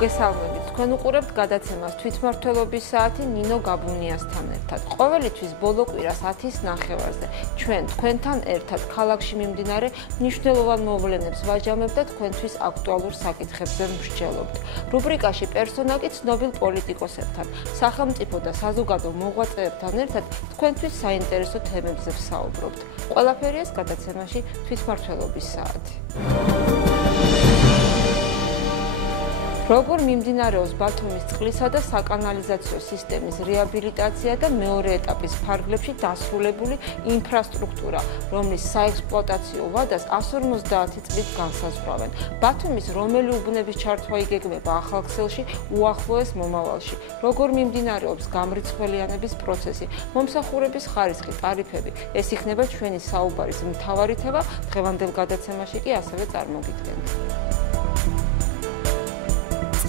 მოგესალმებით, თქვენ უყურებთ გადაცემას თვითმმართველობის საათი ნინო გაბუნიასთან ერთად. ყოველთვის ბოლო კვირას 10:30-ზე ჩვენ თქვენთან ერთად ქალაქში მიმდინარე მნიშვნელოვან მოვლენებს ვაჯამებთ და თქვენთვის აქტუალურ საკითხებზე მსჯელობთ. რუბრიკაში პერსონაგი ცნობილ პოლიტიკოსებთან, სახელმწიფო და საზოგადო მოღვაწეებთან ერთად თქვენთვის საინტერესო თემებზე ვსაუბრობთ. ყველაფერი ეს გადაცემაში თვითმმართველობის საათი. როგორ მიმდინარეობს ბათუმის წყლისა და საკანალიზაციო სისტემის რეაბილიტაცია და მეორე ეტაპის ფარგლებში დასრულებული ინფრასტრუქტურა, რომლის საექსპლუატაციო ვადას 150 წლით განსაზღვრავენ. ბათუმის რომელი უბნების ჩართვა იგეგმება ახალქსელში უახლოეს მომავალში. როგორ მიმდინარეობს გამრიცხველიანების პროცესი, მომსახურების ხარისხი, ტარიფები. ეს იქნება ჩვენი საუბარის მთავარი თემა. დღევანდელ გადაცემაში კი ასევე წარმოგიდგენთ.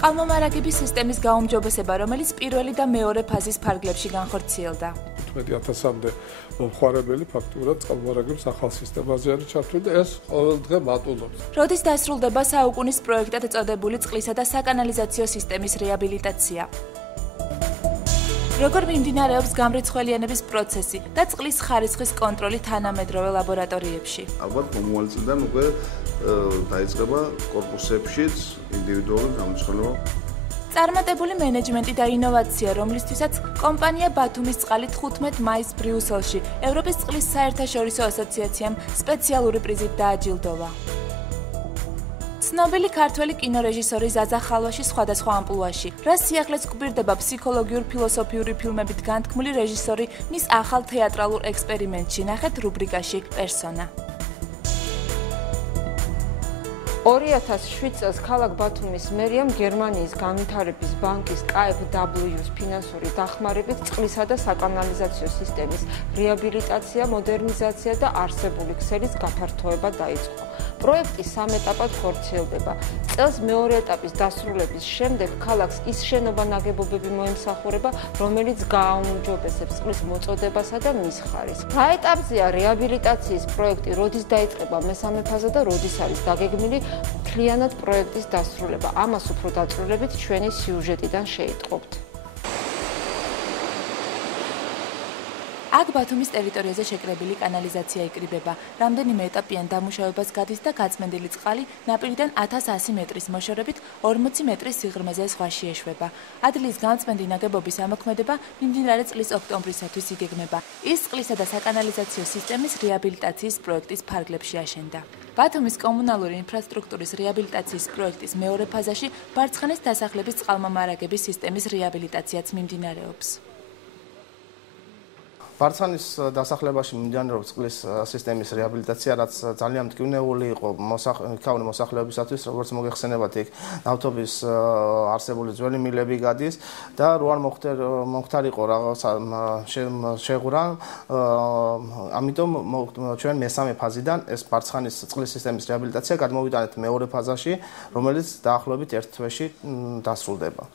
წყალმომარაგების სისტემის გაუმჯობესება, რომელიც პირველი და მეორე ფაზის ფარგლებში განხორციელდა. 15,000-მდე მომხმარებელი ფაქტურად წყალმომარაგების ახალ სისტემაზე არის ჩართული და ეს ყოველ დღე მატულობს. როდის დასრულდება საუკუნის პროექტად წოდებული წყლისა და საკანალიზაციო სისტემის რეაბილიტაცია? როგორ მიმდინარეობს გამრიცხველიანების პროცესი და წყლის ხარისხის კონტროლი თანამედროვე ლაბორატორიებში? ალბათ მომავალ წლიდან უკვე დაიწყება კორპუსებშიც ინდივიდუალური გამრიცხველება. წარმატებული მენეჯმენტი და ინოვაცია, რომლისთვისაც კომპანია ბათუმის წყალი 15 მაისს ბრიუსელში ევროპის წყლის საერთაშორისო ასოციაციამ სპეციალური პრიზით დააჯილდოვა. ცნობილი ქართველი კინორეჟისორი ზაზა ხალვაში სხვადასხვა ამპლუაში. რა სიახლეს გვირდება ფსიქოლოგიურ-ფილოსოფიური ფილმებით განთქმული რეჟისორი მის ახალ თეატრალურ ექსპერიმენტში, ნახეთ რუბრიკაში პერსონა. 2007 წელს ქალაქ ბათუმის მერიამ გერმანიის განვითარების ბანკის KfW-ს ფინანსური დახმარებით წყლისა და საკანალიზაციო სისტემის რეაბილიტაცია, მოდერნიზაცია და არსებული ქსელის გაფართოება დაიწყო. პროექტი 3 ეტაპად ხორციელდება. წელს მეორე ეტაპის დასრულების შემდეგ ქალაქს ის შენობა-ნაგებობები მოემსახურება, რომელიც გააუმჯობესებს წყლის მოწოდებასა და მის ხარისხს. რა ეტაპზეა რეაბილიტაციის პროექტი, როდის დაიწყება მესამე ფაზა და როდის არის დაგეგმილი მთლიანად პროექტის დასრულება? ამას უფრო დაწვრილებით ჩვენი სიუჟეტიდან შეიტყობთ. აქ ბათუმის ტერიტორიაზე შეკრებილი კანალიზაცია იკრიბება. რამდენიმე ეტაპიან დამუშავებას გადის და გაწმენდილი წყალი ნაპირიდან 1100 მეტრის მოშორებით 40 მეტრის სიღრმეზე ზღვაში ეშვება. ადრილის გამწმენდი ნაგებობის ამოქმედება მიმდინარე წლის ოქტომბრისათვის იგეგმება. ის წყლისა და საკანალიზაციო სისტემის რეაბილიტაციის პროექტის ფარგლებში აშენდა. ბათუმის კომუნალური ინფრასტრუქტურის რეაბილიტაციის პროექტის მეორე ფაზაში ბარცხანის დასახლების წყალმომარაგების სისტემის რეაბილიტაციაც მიმდინარეობს. ბარცხანის დასახლებაში მიმდინარეობს წყლის სისტემის რეაბილიტაცია, რაც ძალიან მტკივნეული იყო იქავნე მოსახლეობისათვის, როგორც მოგეხსენებათ, იქ ნავთობის არსებული ძველი მილები გადის და რო არ მომხდარიყო რაღაცა შეღურა, ამიტომ ჩვენ მესამე ფაზიდან ეს ბარცხანის წყლის სისტემის რეაბილიტაცია გადმოვიტანეთ მეორე ფაზაში, რომელიც დაახლოებით ერთ თვეში დასრულდება.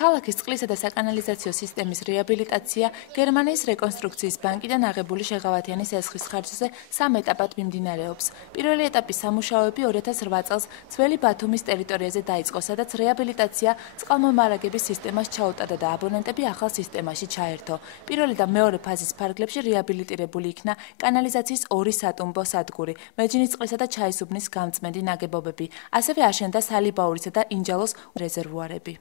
ქალაქის წყლისა და საკანალიზაციო სისტემის რეაბილიტაცია გერმანიის რეკონსტრუქციის ბანკიდან აღებული შეღავათიანი ესხის ხარჯზე 3 ეტაპად მიმდინარეობს. პირველი ეტაპის სამუშაოები 2008 წელს ძველი ბათუმის ტერიტორიაზე დაიწყო, სადაც რეაბილიტაცია წყალმომარაგების სისტემას ჩაუტადა და აბონენტები ახალ სისტემაში ჩაერთო. პირველი და მეორე ფაზის ფარგლებში რეაბილიტირებული იქნა კანალიზაციის 2 სატუმბო სადგური, მეჯინის წყლისა და ჩაის უბნის გამწმენდი ნაგებობები. ასევე აშენდა სალიბაურისა და ინჯალოს რეზერვუარები.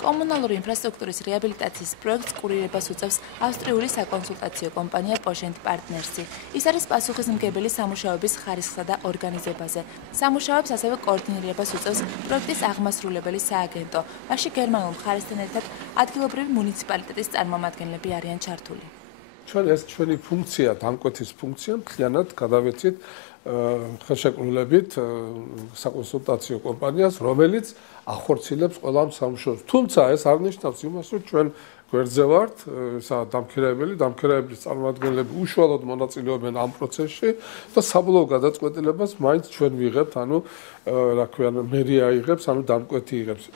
კომუნალური ინფრასტრუქტურის რეაბილიტაციის პროექტს კურირებას უწევს ავსტრიული საკონსულტაციო კომპანია Poschent Partners-ი. ის არის პასუხისმგებელი სამუშაოების ხარისხსა და ორგანიზებაზე. სამუშაოებს ასევე კოორდინირებას უწევს პროექტის აღმასრულებელი სააგენტო. მასში გერმანულ მხარესთან ერთად ადგილობრივი მუნიციპალიტეტის წარმომადგენლები არიან ჩართული. ჩვენი ფუნქცია, დამკვეთის ფუნქცია მთლიანად გადავეცით ხელშეკრულებით საკონსულტაციო კომპანიას, რომელიც ახორციელებს ყველა სამუშაოს. თუმცა ეს არ ნიშნავს იმას, რომ ჩვენ გვერდზე ვართ, დამქერებლის წარმომადგენლები უშუალოდ მონაწილეობენ ამ პროცესში და საბოლოო გადაწყვეტილებას მაინც ჩვენ ვიღებთ, მერია იღებს, დამკვეთი იღებს.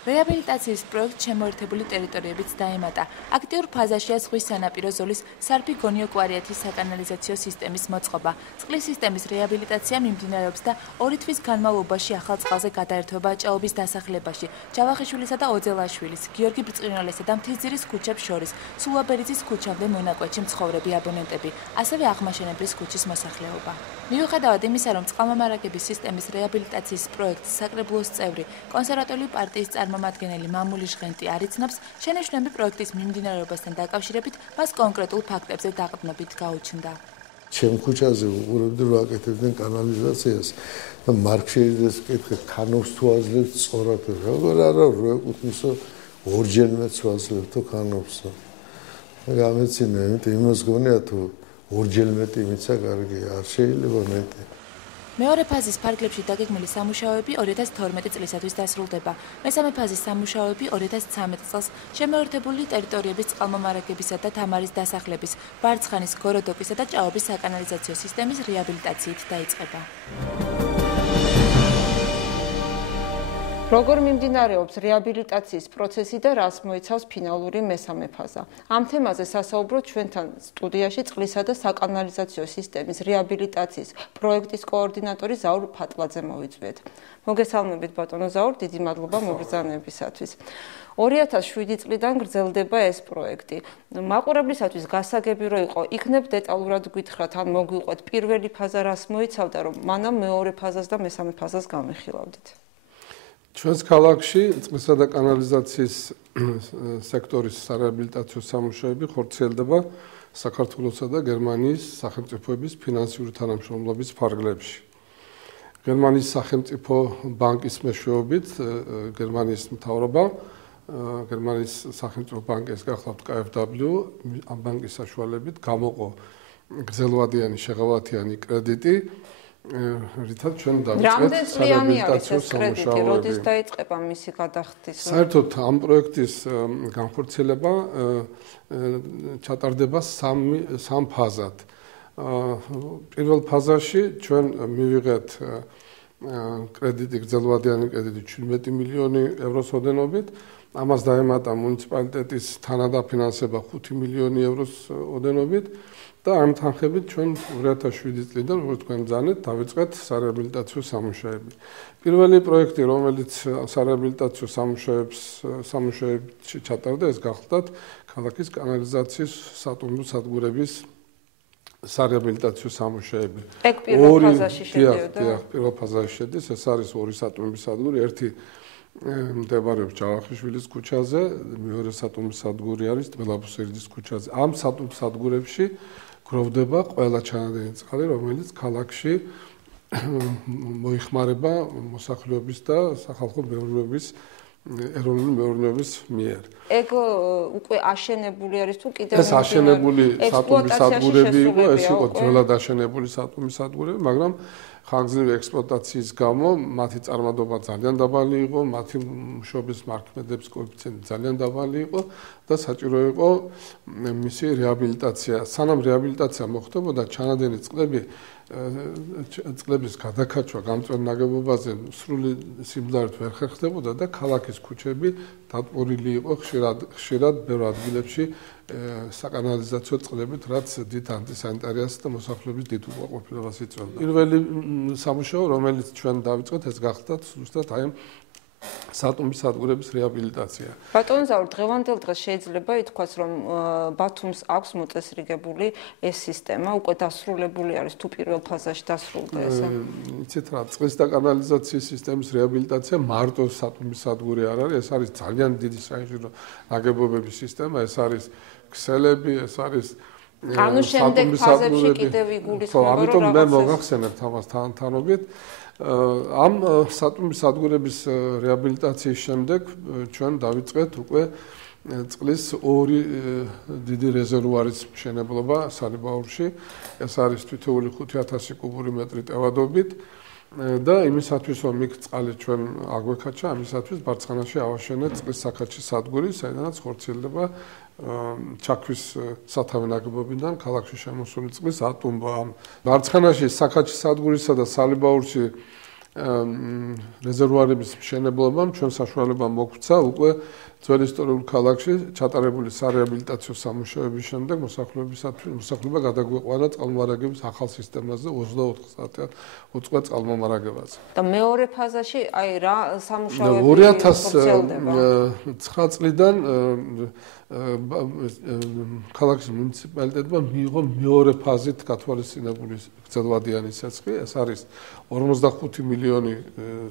რეაბილიტაციის პროექტ შემოერთებული ტერიტორიებიც დაემატა. აქტიურ ფაზაშია ზღვის სანაპირო ზოლის სარფი გონიო-კვარიათის საკანალიზაციო სისტემის მოწყობა. წყლის სისტემის რეაბილიტაცია მიმდინარეობს და 2 თვის განმავლობაში ახალ წყალზე გადაერთვება ჭაობის დასახლებაში, ჯავახიშვილისა და ოძელაშვილის, გიორგი ბრწყინვალესა და მთისძირის ქუჩებს შორის, სულაბერიძის ქუჩამდე მონაკვეთში მცხოვრები აბონენტები, ასევე აღმაშენებლის ქუჩის მოსახლეობა. მიუხედავად იმისა, რომ წყალმომარაგების სისტემის რეაბილიტაციის პროექტს საკრებულოს წევრი, კონსერვატორული პარტიის წარმომადგენელი მამული ჟღენტი არ იცნობს, შენიშვნები პროექტის მიმდინარეობასთან დაკავშირებით მას კონკრეტულ ფაქტებზე დაყრდნობით გაუჩნდა. ჩემ ქუჩაზე უყურებდი რომ აკეთებდნენ კანალიზაციას და მარქშეიდეს კითხე ქანობს თუ აძლევს სწორად როგორ არა რო ეკუთვნისო ორჯერმეც ვაძლევთო ქანობსო გამეცინე იმიტომ იმას გონია თუ ორჯერ მეტი მიცა კარგია არ შეიძლება მეტი მეორე ფაზის ფარგლებში დაგეგმილი სამუშაოები 2012 წლისათვის დასრულდება. მესამე ფაზის სამუშაოები 2013 წელს შემოერთებული ტერიტორიების წყალმომარაგებისა და თამარის დასახლების, ბარცხანის, გოროდოკისა და ჭაობის საკანალიზაციო სისტემის რეაბილიტაციით დაიწყება. როგორ მიმდინარეობს რეაბილიტაციის პროცესი და რას მოიცავს ფინალური მესამე ფაზა? ამ თემაზე სასაუბროთ ჩვენთან სტუდიაში წყლისა და საკანალიზაციო სისტემის რეაბილიტაციის პროექტის კოორდინატორი ზაურ ფატლაძე მოვიწვიეთ. მოგესალმებით ბატონო ზაურ, დიდი მადლობა მობრძანებისათვის. 2007 წლიდან გრძელდება ეს პროექტი. მაყურებლისათვის გასაგები რო იყო, იქნებ დეტალურად გითხრათ, ან მოგვიყვეთ პირველი ფაზა რას მოიცავდა, რომ მანამ მეორე ფაზას და მესამე ფაზას გამეხილავდით. ჩვენს ქალაქში წყლისა და კანალიზაციის სექტორისარეაბილიტაციო სამუშაოები ხორციელდება საქართველოსა და გერმანიის სახელმწიფოების ფინანსიური თანამშრომლობის ფარგლებში. გერმანიის სახელმწიფო ბანკის მეშვეობით გერმანიის მთავრობა, გერმანიის სახელმწიფო ბანკის გახლავთ KfW, ამ ბანკის საშუალებით გამოყო გრძელვადიანი შეღავათიანი კრედიტი, რითაც ჩვენ დავიწყეთ რეაბილიტაციო სამუშაოები. როდის დაიწყება მისი გადახდის? საერთოდ ამ პროექტის განხორციელება ჩატარდება სამ ფაზად. პირველ ფაზაში ჩვენ მივიღეთ კრედიტი, გრძელვადიანი კრედიტი 17 მილიონი ევროს ოდენობით. ამას დაემატა მუნიციპალიტეტის თანადაფინანსება 5 მილიონი ევროს ოდენობით. და ამ თანხებით ჩვენ 2007 წლიდან, როგორც თქვენ ძანეთ, დავიწყეთ სარეაბილიტაციო სამუშაოები. პირველი პროექტი, რომელიც სარეაბილიტაციო სამუშაოებში ჩატარდა, ეს გახლდათ ქალაქის კანალიზაციის სატუმბო სადგურების სარეაბილიტაციო სამუშაოები. ეგ პირველ ფაზაში შედიოდა? დიახ, პირველ ფაზაში შედის. ეს არის ორი სატუმბო სადგური, ერთი მდებარეობს ჯავახიშვილის ქუჩაზე, მეორე სატუმბო სადგური არის დველაბუსერიძის ქუჩაზე. ამ სატუმბო სადგურებში გროვდება ყველა ჩანადენი წყალი, რომელიც ქალაქში მოიხმარება მოსახლეობის და სახალხო მეურნეობის ეროვნული მეურნეობის მიერ. ეგ უკვე აშენებული არის თუ კიდევ ეს აშენებული სატუმბო სადგურები იყო, ეს იყო ძველად აშენებული სატუმბო სადგურები, მაგრამ ხანგრძლივი ექსპლუატაციის გამო მათი წარმადობა ძალიან დაბალი იყო, მათი მუშაობის მარქმედების კოეფიციენტი ძალიან დაბალი იყო და საჭირო იყო მისი რეაბილიტაცია. სანამ რეაბილიტაცია მოხდებოდა, ჩანადენი წყლების გადაკაჩვა გამწვენ ნაგებობაზე სრული სიმძლავრით ვერ ხერხდებოდა და ქალაქის ქუჩები დატბორილი იყო ხშირად ბევრ ადგილებში საკანალიზაციო წყლებით, რაც დიდ ანტისანიტარიას და მოსახლეობის დიდ უკმაყოფილებას იწვევდა. პირველი სამუშაო, რომელიც ჩვენ დავიწყეთ, ეს გახლდათ ზუსტად აი სატუმბო სადგურების რეაბილიტაცია. ბატონო ზაურ, დღევანდელ დღეს შეიძლება ითქვას, რომ ბათუმს აქვს მოწესრიგებული ეს სისტემა, უკვე დასრულებული არის თუ პირველ ფაზაში დასრულდა ესა? იცით რა, წყლის და კანალიზაციის სისტემის რეაბილიტაცია მარტო სატუმბო სადგური არ არის, ეს არის ძალიან დიდი საინჟინრო ნაგებობების სისტემა, ეს არის ქსელები, ეს არის ანუ შემდეგ ფაზებში კიდევ იგულისხმება, რომ ამიტომ მე მოგახსენებთ ამას თანობით. ამ სატუმბო სადგურების რეაბილიტაციის შემდეგ ჩვენ დავიწყეთ უკვე წყლის ორი დიდი რეზერვუარის მშენებლობა სალიბაურში. ეს არის თითოეული 5000 კუბური მეტრი ტევადობით და იმისათვის რომ იქ წყალი ჩვენ აგვექაჩა, ამისათვის ბარცხანაში ავაშენეთ წყლის საქაჩის სადგური, საიდანაც ხორციელდება ჩაქვის სათავე ნაგებობიდან ქალაქში შემოსული წყლის ატუმბა. ბარცხანაში საქაჩის სადგურისა და სალიბაურში რეზერვუარების მშენებლობამ ჩვენ საშუალება მოგვცა უკვე ძველ ისტორიულ ქალაქში ჩატარებული სარეაბილიტაციო სამუშაოების შემდეგ მოსახლეობა გადაგვიყვანა წყალმომარაგების ახალ სისტემაზე 24 საათიან უწყვეტ წყალმომარაგებაზე. და მეორე ფაზაში აი რა სამუშაოები 2009 წლიდან ქალაქის მუნიციპალიტეტმა მიიღო მეორე ფაზით გათვალისწინებული გრძელვადიანი სესხი. ეს არის 45 მილიონი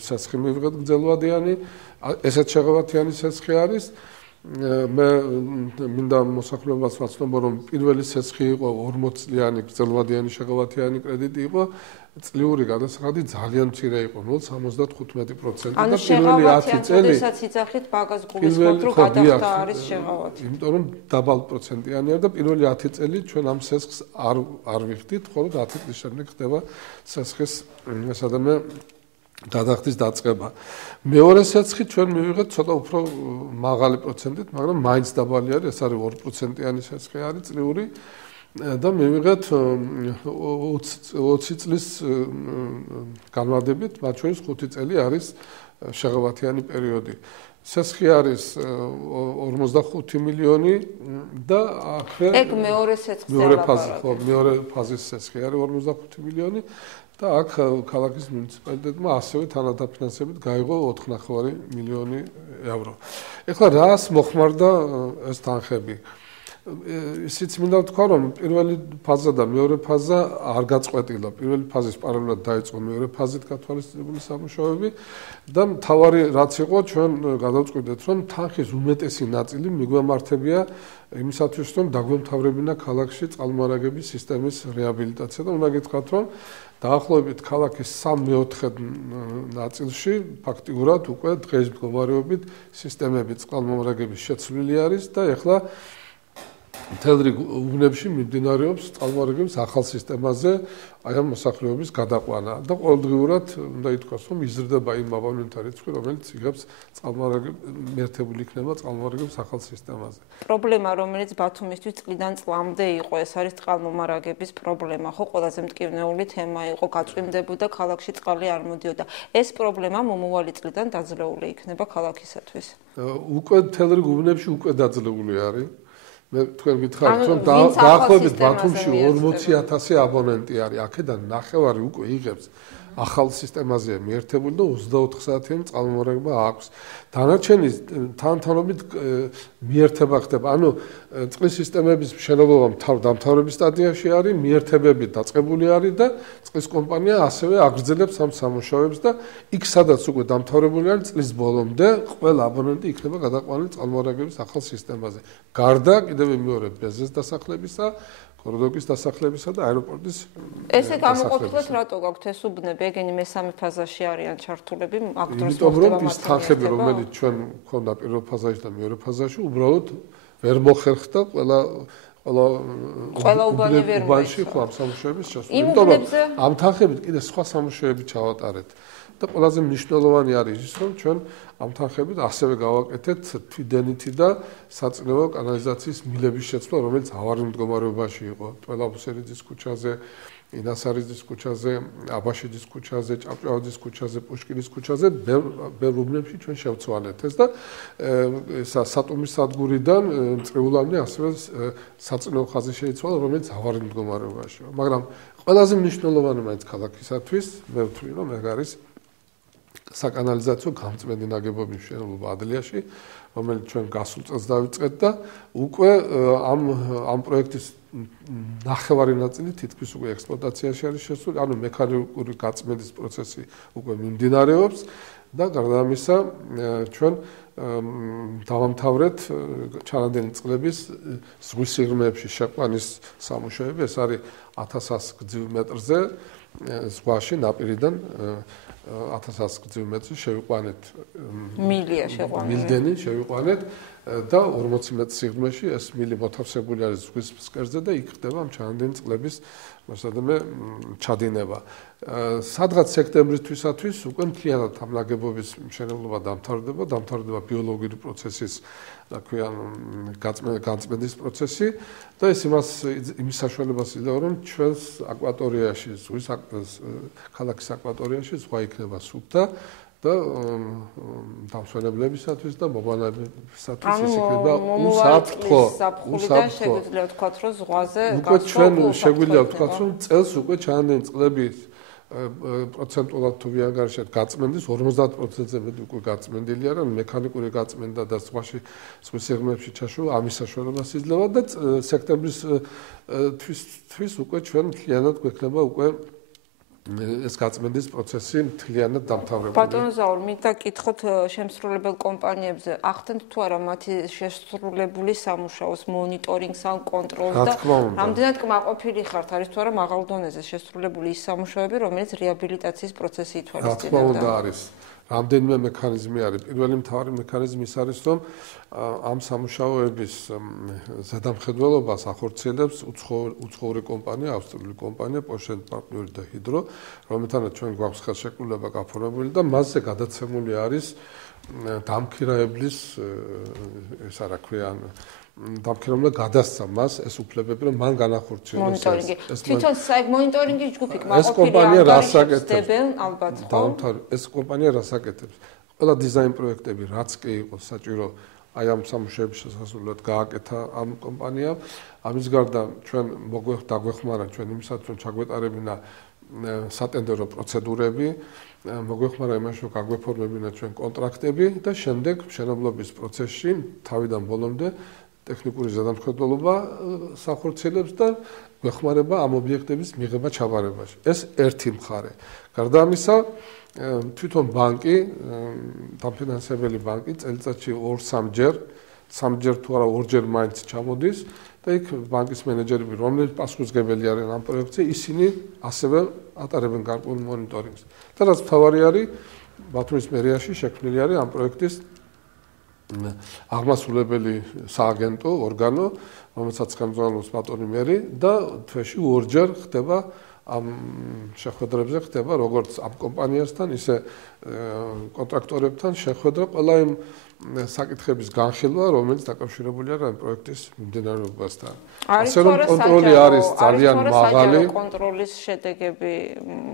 სესხი მივიღეთ გრძელვადიანი. ესეთ შეღავათიანი სესხი არის. მე მინდა მოსახლეობას ვაცნობო, რომ პირველი სესხი იყო 40 წლიანი გრძელვადიანი შეღავათიანი კრედიტი იყო. წლიური გადასახადი ძალიან მცირე იყო 0.75% და პირველი 10 წელი როდესაც იძახით ბაგას გულისხმობთ, რომ გადახდა არის შეღავათი. იმიტომ რომ დაბალ პროცენტიანი არის და პირველი 10 წელი ჩვენ ამ სესხს არ ვიხდით, ხოლო 10 წლის შემდეგ ხდება სესხის სადამე გადახდის დაწყება. მეორე სესხი ჩვენ მივიღეთ ცოტა უფრო მაღალი პროცენტით, მაგრამ მაინც დაბალი არის, ეს არის 2%-იანი სესხი არის წლიური. და მივიღეთ 20 წლის განმავლობით, მათ შორის 5 წელი არის შეღავათიანი პერიოდი. სესხი არის 45 მილიონი და ეგ მეორე სესხი მეორე ფაზის სესხი არის 45 მილიონი და აქ ქალაქის მუნიციპალიტეტმა ასევე თანადაფინანსებით გაიღო 4.5 მილიონი ევრო. ეხლა რას მოხმარდა ეს თანხები? ისიც მინდა ვთქვა, რომ პირველი ფაზა და მეორე ფაზა არ გაწყვეტილა. პირველი ფაზის პარალელურად დაიწყო მეორე ფაზით გათვალისწინებული სამუშაოები და მთავარი რაც იყო, ჩვენ გადავწყვიტეთ, რომ თანხის უმეტესი ნაწილი მიგვემართებია იმისათვის, რომ დაგვემთავრებინა ქალაქში წყალმომარაგების სისტემის რეაბილიტაცია და უნდა გითხრათ, რომ დაახლოებით ქალაქის 3/4 ნაწილში ფაქტიურად უკვე დღეს მდგომარეობით სისტემები წყალმომარაგების შეცვლილი არის და ეხლა მთელ რიგ უბნებში მიმდინარეობს წყალმომარაგების ახალ სისტემაზე აი ამ მოსახლეობის გადაყვანა და ყოველდღიურად უნდა ითქვას, რომ იზრდება იმ აბონენტთა რიცხვი, რომელიც იღებს მიერთებული იქნება წყალმომარაგების ახალ სისტემაზე. პრობლემა, რომელიც ბათუმისთვის წლიდან წლამდე იყო, ეს არის წყალმომარაგების პრობლემა, ხო, ყველაზე მტკივნეული თემა იყო, გაწვიმდებოდა ქალაქში წყალი არ მოდიოდა. ეს პრობლემა მომავალი წლიდან დაძლეული იქნება ქალაქისათვის. უკვე მთელ რიგ უბნებში უკვე დაძლეული არის. მე თქვენ გითხარით, რომ დაახლოებით ბათუმში 40,000 აბონენტი არის. აქედან ნახევარი უკვე იღებს ახალ სისტემაზე მიერთებული და 24 საათიანი წყალმომარაგება აქვს. დანარჩენი თანთანობით მიერთება ხდება. ანუ წყლის სისტემების მშენებლობა დამთავრების სტადიაში არის, მიერთებები დაწყებული არის და წყლის კომპანია ასევე აგრძელებს ამ სამუშაოებს და იქ სადაც უკვე დამთავრებული არის წლის ბოლომდე ყველა აბონენტი იქნება გადაყვანილი წყალმომარაგების ახალ სისტემაზე. გარდა კიდევ მეორე ბეზეს დასახლებისა, კორდოკის დასახლებისა და აეროპორტის ესე გამოყოფილად რატო გაქვთ ეს უბნები? ეგენი მესამე ფაზაში არიან ჩართულები, აქ დროს იმიტომ რომ ის თანხები, რომელიც ჩვენ გვქონდა პირველ ფაზაში და მეორე фазაში, უბრალოდ ვერ მოხერხდა ყველა უბანში ხო ამ სამუშაოების შესრულება. იმიტომ რომ ამ თანხებით კიდე სხვა სამუშაოები ჩავატარეთ. და ყველაზე მნიშვნელოვანი არის ის, რომ ჩვენ ამ თანხებით ასევე გავაკეთეთ თვიდენითი და საწინააღმდეგო კანალიზაციის მილების შეცვლა, რომელიც ავარიულ მდგომარეობაში იყო. ტველაბუსერიძის ქუჩაზე, ინასარიძის ქუჩაზე, აბაშიძის ქუჩაზე, ჭავჭავაძის ქუჩაზე, პუშკინის ქუჩაზე ბევრ უბნებში ჩვენ შევცვალეთ ეს და სატუმის სადგურიდან წრეულამდე ასევე საწინააღმდეგო ხაზი შეიცვალა, რომელიც ავარიულ მდგომარეობაშია. მაგრამ ყველაზე მნიშვნელოვანი მაინც ქალაქისათვის მე ვთვლი, რომ ეგ არის საკანალიზაციო გამწმენდი ნაგებობების მშენებლობა ადლიაში, რომელიც ჩვენ გასულ წელს დავიწყეთ და უკვე ამ პროექტის ნახევარი ნაწილი თითქმის უკვე ექსპლუატაციაში არის შესული, ანუ მექანიკური გაწმენდის პროცესი უკვე მიმდინარეობს და გარდა ამისა ჩვენ დავამთავრეთ ჩანადენი წყლების ზღვის სიღრმეებში შეყვანის სამუშაოები, ეს არის 1100 გრძივ მეტრზე ზღვაში ნაპირიდან 1100 გრძივ მეტრზე შევიყვანეთ მილია შეყვანეთ მილდენი შევიყვანეთ და 40 მეტრ სიღრმეში ეს მილი მოთავსებული არის ზღვის ფსკერზე და იქ ხდება ამ ჩანადენი წყლების მოსადმე ჩადინება. სადღაც სექტემბრისთვისათვის უკვე მთლიანად ამ ნაგებობის მშენებლობა დამთავრდება ბიოლოგიური პროცესის, რა ქვია, განწმენდის პროცესი და ეს იმის საშუალებას იძლევა, რომ ჩვენს აკვატორიაში, ქალაქის აკვატორიაში ზღვა იქნება სუფთა და დამსვენებლებისათვის და მომანებისათვის ეს იქნება უსაფრთხო. შეგვიძლია ვთქვათ, რომ ზღვაზე უკვე ჩვენ შეგვიძლია ვთქვათ, რომ წელს უკვე ჩანდნენ წყლების პროცენტულად თუ ვიანგარიშეთ გაწმენდის 50%-ზე მეტი უკვე გაწმენდილია, რომ მექანიკური გაწმენდა და ზღვის სიღრმეებში ჩაშოვა ამის საშუალებას იძლევა და სექტემბრისთვის უკვე ჩვენ მთლიანად გვექნება უკვე ეს გაწმენდის პროცესი მთლიანად დამთავრებული. ბატონო ზაურ, მინდა გითხოთ შემსრულებელ კომპანიებზე, ახდენთ თუ არა მათი შესრულებული სამუშაოს მონიტორინგს ან კონტროლს და რამდენად კმაყოფილი ხართ, არის თუ არა მაღალ დონეზე შესრულებული ის სამუშაოები, რომელიც რეაბილიტაციის პროცესი ითვალისწინებდა? რა თქმა უნდა არის. რამდენიმე მექანიზმი არის. პირველი მთავარი მექანიზმი ის არის, რომ ამ სამუშაოების ზედამხედველობას ახორციელებს უცხოური კომპანია, ავსტრიული კომპანია, პორშენ პარტნიორი და ჰიდრო, რომელთანაც ჩვენ გვაქვს ხელშეკრულება გაფორმებული და მასზე გადაცემული არის დამქირავებლის ეს რა ქვია, დამქირავებლა გადასცა მას ეს უფლებები, რომ მან განახორციელოს ეს თვითონ მონიტორინგის ჯგუფი ეს კომპანია რას აკეთებს? ალბათ ეს კომპანია რას აკეთებს? ყველა დიზაინ პროექტები რაც კი იყოს საჭირო აი ამ სამუშაოების შესასრულებლად გააკეთა ამ კომპანიამ. ამის გარდა ჩვენ დაგვეხმარა ჩვენ იმისაც, რომ ჩაგვეტარებინა სატენდერო პროცედურები, მოგვეხმარა იმაში, რომ გაგვეფორმებინა ჩვენ კონტრაქტები და შემდეგ მშენებლობის პროცესში თავიდან ბოლომდე ტექნიკური ზედამხედველობა სახორციელებს და გვეხმარება ამ ობიექტების მიღება ჩაბარებაში. ეს ერთი მხარე. გარდა ამისა, თვითონ ბანკი, დამფინანსებელი ბანკი წელიწადში 2-3 ჯერ თუ არა 2-ჯერ მაინც ჩამოდის და იქ ბანკის მენეჯერები, რომლებიც პასუხისმგებელი არიან ამ პროექტზე, ისინი ასევე ატარებენ გარკვეულ მონიტორინგს. და რაც მთავარი არის, ბათუმის მერიაში შექმნილი არის ამ პროექტის აღმასრულებელი სააგენტო ორგანო, რომელსაც ხელმძღვანელობს ბატონი მერი და თვეში 2-ჯერ ხდება ამ შეხვედრებზე ხდება როგორც ამ კომპანიასთან, ისე კონტრაქტორებთან შეხვედრა ყველა იმ საკითხების განხილვა, რომელიც დაკავშირებულია ამ პროექტის მიმდინარეობასთან. ასე რომ კონტროლი არის ძალიან მაღალი. კონტროლის შედეგები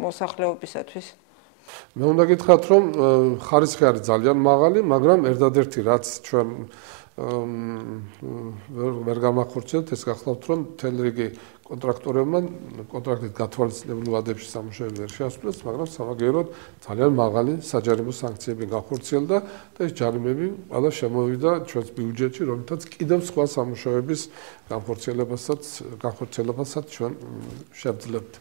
მოსახლეობისათვის. მე უნდა გითხრათ, რომ ხარისხი არის ძალიან მაღალი, მაგრამ ერთადერთი რაც ჩვენ ვერ გამახორციელებთ, ეს გახლავთ, რომ მთელი რიგი კონტრაქტორებმა კონტრაქტით გათვალისწინებულ ვადებში სამუშაოები ვერ შეასრულეს, მაგრამ სამაგიეროდ ძალიან მაღალი საჯარიმო სანქციები გახორციელდა და ეს ჯარიმები ყველა შემოვიდა ჩვენს ბიუჯეტში, რომელთაც კიდევ სხვა სამუშაოების განხორციელებასაც ჩვენ შევძლებთ.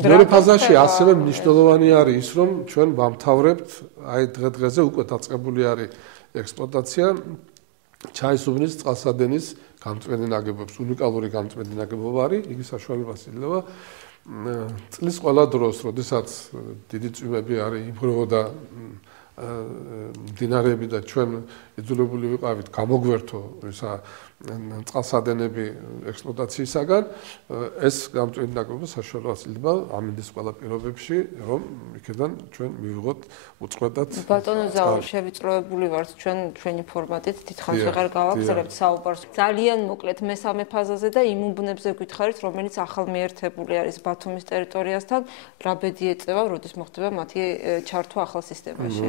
მეორე ფაზაში ასევე მნიშვნელოვანი არის ის, რომ ჩვენ ვამთავრებთ, აი დღე-დღეზე უკვე დაწყებული არის ექსპლუატაცია ჩაისუბნის წყალსადენის გამწვენე ნაგებობს, უნიკალური გამწვენე ნაგებობა არის, იგი საშუალებას იძლევა წლის ყველა დროს, როდესაც დიდი წვიმები არის, იფროო და მდინარეები და ჩვენ იძულებული ვიყავით გამოგვერთო ისა წყალსადენები ექსპლუატაციისაგან, ეს გამწვენე ნაგებობა საშუალებას იძლევა ამინდის ყველა პირობებში, რომ იქიდან ჩვენ მივიღოთ უწყვეტად. ბატონო ზაურ, შევიწროებული ვართ ჩვენი ფორმატით, დიდხანს ვეღარ გავაგზავნებთ საუბარს. ძალიან მოკლედ მესამე ფაზაზე და იმ უბნებზე გითხარით, რომელიც ახალ მიერთებული არის ბათუმის ტერიტორიასთან, რა ბედი ეწევა, როდის მოხდება მათი ჩართვა ახალ სისტემაში?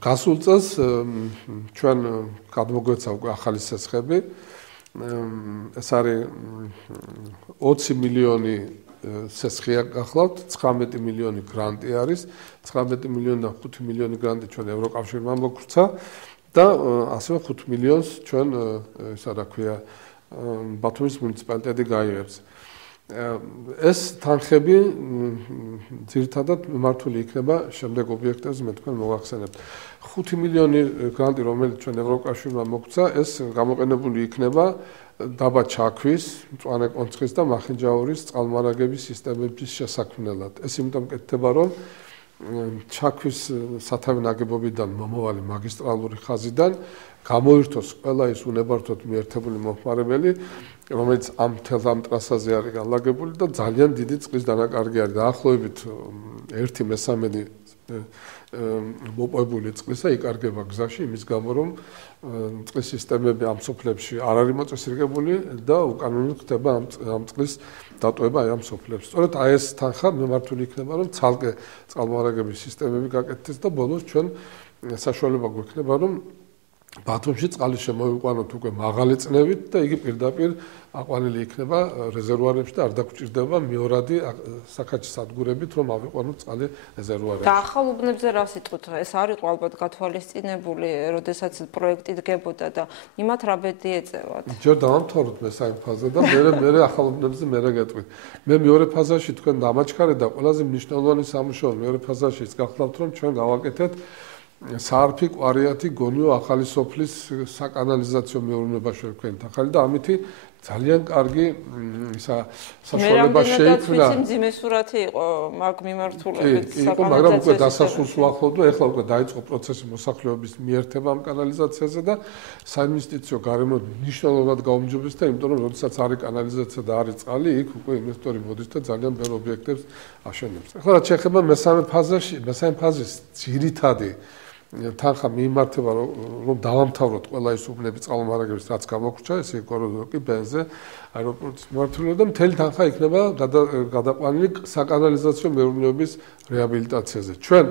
გასულ წელს ჩვენ გადმოგვეცა უკვე ახალი სესხები. ეს არის 20 მილიონი სესხია გახლავთ, 19 მილიონი გრანტი არის, 19 მილიონიდან 5 მილიონი გრანტი ჩვენ ევროკავშირმა მოგვრცა და ასევე 5 მილიონს ჩვენ ისა რა ქვია ბათუმის მუნიციპალიტეტი გაიღებს. ეს თანხები ძირითადად მიმართული იქნება შემდეგ ობიექტებზე, მე თქვენ მოვახსენებთ. 5 მილიონი გრანტი, რომელიც ჩვენ ევროკავშირმა მოგცა, ეს გამოყენებული იქნება დაბა ჩაქვის, მწვანე კონცხის და მახინჯაურის წყალმარაგების სისტემების შესაქმნელად. ეს იმიტომ კეთდება, რომ ჩაქვის სათავე ნაგებობიდან მომავალი მაგისტრალური ხაზიდან გამოირთოს ყველა ის უნებართვოდ მიერთებული მომხმარებელი, რომელიც ამ თელამ ტრასაზე არის განლაგებული და ძალიან დიდი წყლის დანაკარგი არის. დაახლოებით 1/3 მოპოვებული წყლისა იკარგება გზაში იმის გამო, რომ წყლის სისტემები ამ სოფლებში არ არის მოწესრიგებული და უკანონოდ ხდება ამ წყლის დატოვება ამ სოფლებში. სწორედ აი ეს თანხა მიმართული იქნება, რომ ცალკე წყალმომარაგების სისტემები გაკეთდეს და ბოლოს ჩვენ საშუალება გვექნება, რომ ბათუმში წყალი შემოვიყვანოთ უკვე მაღალი წნევით და იგი პირდაპირ აყვანილი იქნება რეზერვუარებში და არ დაგჭირდება მეორადი საქაჩის სადგურებით, რომ ავიყვანოთ წყალი რეზერვუარებში. და ახალ უბნებზე რა სიტყვით, ეს არ იყო ალბათ გათვალისწინებული, როდესაც პროექტი დგებოდა და იმათ რა ბედი ეწევათ? ჯერ დავამთავროთ მესამე ფაზა და მე ახალ უბნებზე მე გეტყვით. მე მეორე ფაზაში თქვენ დამაჩქარეთ და ყველაზე მნიშვნელოვანი სამუშაო მეორე ფაზაში ის გახლავთ, რომ ჩვენ გავაკეთეთ საარფი, კვარიათი, გონიო, ახალი სოფლის საკანალიზაციო მეურნეობა შევქმნით ახალი და ამითი ძალიან კარგი ისა საშუალება შეიქმნა. მე მძიმე სურათი იყო მაგ მიმართულებით საკანალიზაციო. მაგრამ უკვე დასასრულს უახლოვდა, ეხლა უკვე დაიწყო პროცესი მოსახლეობის მიერთება ამ კანალიზაციაზე და საინვესტიციო გარემო მნიშვნელოვნად გაუმჯობესდა და იმიტომ რომ როდესაც არის კანალიზაცია და არის წყალი, იქ უკვე ინვესტორი მოდის და ძალიან ბევრ ობიექტებს აშენებს. ეხლა რაც შეეხება მესამე ფაზის ძირითადი თანხა მიიმართება, რომ დავამთავროთ ყველა ის უბნები წყალმომარაგების, რაც გამოგვჭა, ესე კორიდორი, ბენზე, აეროპორტის მიმართულება და მთელი თანხა იქნება გადაყვანილი საკანალიზაციო მეურნეობის რეაბილიტაციაზე. ჩვენ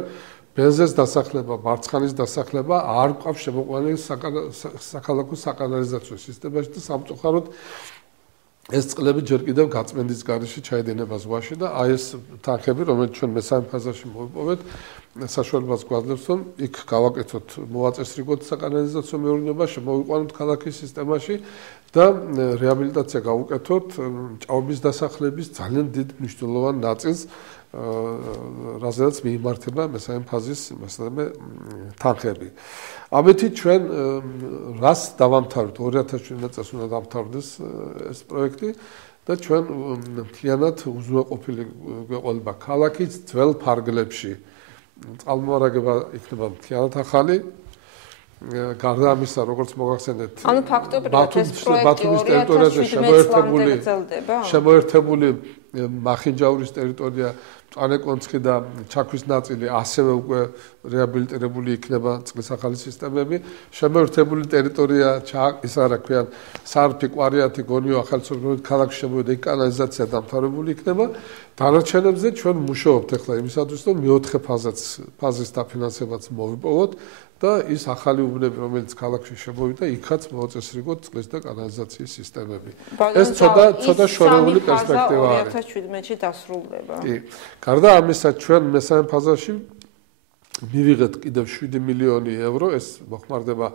ბენზეს დასახლება, მარცხანის დასახლება არ გვყავს შემოყვანილი საქალაქო საკანალიზაციო სისტემაში და სამწუხაროდ ეს წყლები ჯერ კიდევ გაწმენდის გარეშე ჩაედინება ზღვაში და აი ეს თანხები, რომელიც ჩვენ მესამე ფაზაში მოვიპოვეთ, საშუალებას გვაძლევს, რომ იქ გავაკეთოთ, მოვაწესრიგოთ საკანალიზაციო მეურნეობა, შემოვიყვანოთ ქალაქის სისტემაში და რეაბილიტაცია გავუკეთოთ ჭაობის დასახლების ძალიან დიდ მნიშვნელოვან ნაწილს, რაზედაც მიიმართება მესამე ფაზის თანხები. ამით ჩვენ რას დავამთავრეთ 2017 წელს უნდა დავამთავრდეს ეს პროექტი და ჩვენ მთლიანად უზრუნველყოფილი გვეყოლება ქალაქის ძველ ფარგლებში. წყალმომარაგება იქნება მთლიანად ახალი. გარდა ამისა, როგორც მოგახსენეთ, ანუ ფაქტობრივად ეს პროექტი ბათუმის ტერიტორიაზე შემოერთებული მახინჯაურის ტერიტორია, წანეკონცხი და ჩაქვის ნაწილი ასევე უკვე რეაბილიტირებული იქნება წყლის ახალი სისტემები. შემოერთებული ტერიტორია ის რა ქვია, საარფი, კვარიათი, გონიო, ახალი სოფლები ქალაქში შემოვიდა, იქ კანალიზაცია დამთავრებული იქნება. დანარჩენებზე ჩვენ მუშაობთ ახლა იმისათვის, რომ მეოთხე ფაზის დაფინანსებაც მოვიპოვოთ და ის ახალი უბნები, რომელიც ქალაქში შემოვიდა, იქაც მოაწესრიგოთ წყლის და კანალიზაციის სისტემები. ეს ცოტა შორეული პერსპექტივა არის. 2017-ში დასრულდება. კი. გარდა ამისა, ჩვენ მესამე ფაზაში მივიღეთ კიდევ 7 მილიონი ევრო, ეს მოხმარდება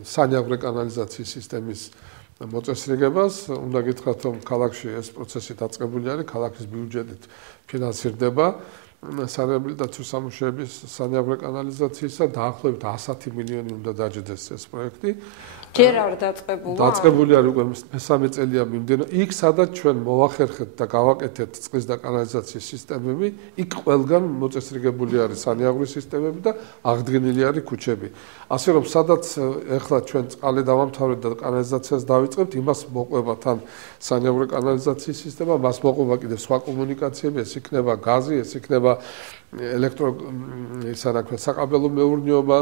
სანიაღვრე კანალიზაციის სისტემის მოწესრიგებას. უნდა გითხრათ, რომ ქალაქში ეს პროცესი დაწყებული არის, ქალაქის ბიუჯეტით ფინანსირდება სარეაბილიტაციო სამუშაოების სანიაღვრე კანალიზაციისა, დაახლოებით 110 მილიონი უნდა დაჯდეს ეს პროექტი. ჯერ არ დაწყებულა? დაწყებული არის უკვე მესამე წელია მიმდინარე. იქ სადაც ჩვენ მოვახერხეთ და გავაკეთეთ წყლის და კანალიზაციის სისტემები, იქ ყველგან მოწესრიგებული არის სანიაღვრის სისტემები და აღდგენილი არის ქუჩები. ასე რომ სადაც ეხლა ჩვენ წყალი დავამთავრეთ და კანალიზაციას დავიწყებთ, იმას მოყვება თან სანიაღვრე კანალიზაციის სისტემა, მას მოყვება კიდევ სხვა კომუნიკაციები, ეს იქნება გაზი, ეს იქნება საკაბელო მეურნეობა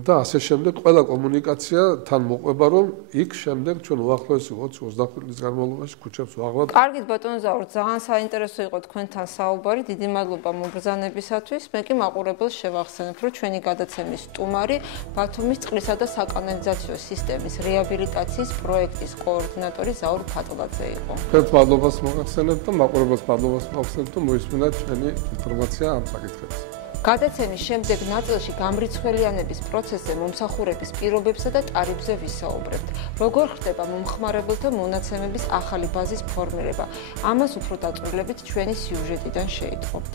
და ასე შემდეგ ყველა კომუნიკაცია თან მოყვება, რომ იქ შემდეგ ჩვენ უახლოესი 20-25 წლის განმავლობაში ქუჩებს ვაღლავთ. კარგით ბატონო ზაურ, ძალიან საინტერესო იყო თქვენთან საუბარი. დიდი მადლობა მობრძანებისათვის. მე კი მაყურებელს შევახსენებ, რომ ჩვენი გადაცემის სტუმარი ბათუმის წყლისა და საკანალიზაციო სისტემის რეაბილიტაციის პროექტის კოორდინატორი ზაურ ფატლაძე იყო. თქვენს მადლობას მოგახსენებთ და მაყურებელს მადლობას მოგახსენებთ, რომ მოისმინათ ჩვენი ინფორმაცია ამ საკითხებზე. გადაცემის შემდეგ ნაწილში გამრიცხველიანების პროცესზე მომსახურების პირობებსა და ტარიფზე ვისაუბრებთ. როგორ ხდება მომხმარებელთა მონაცემების ახალი ბაზის ფორმირება? ამას უფრო დაწვრილებით ჩვენი სიუჟეტიდან შეიტყობთ.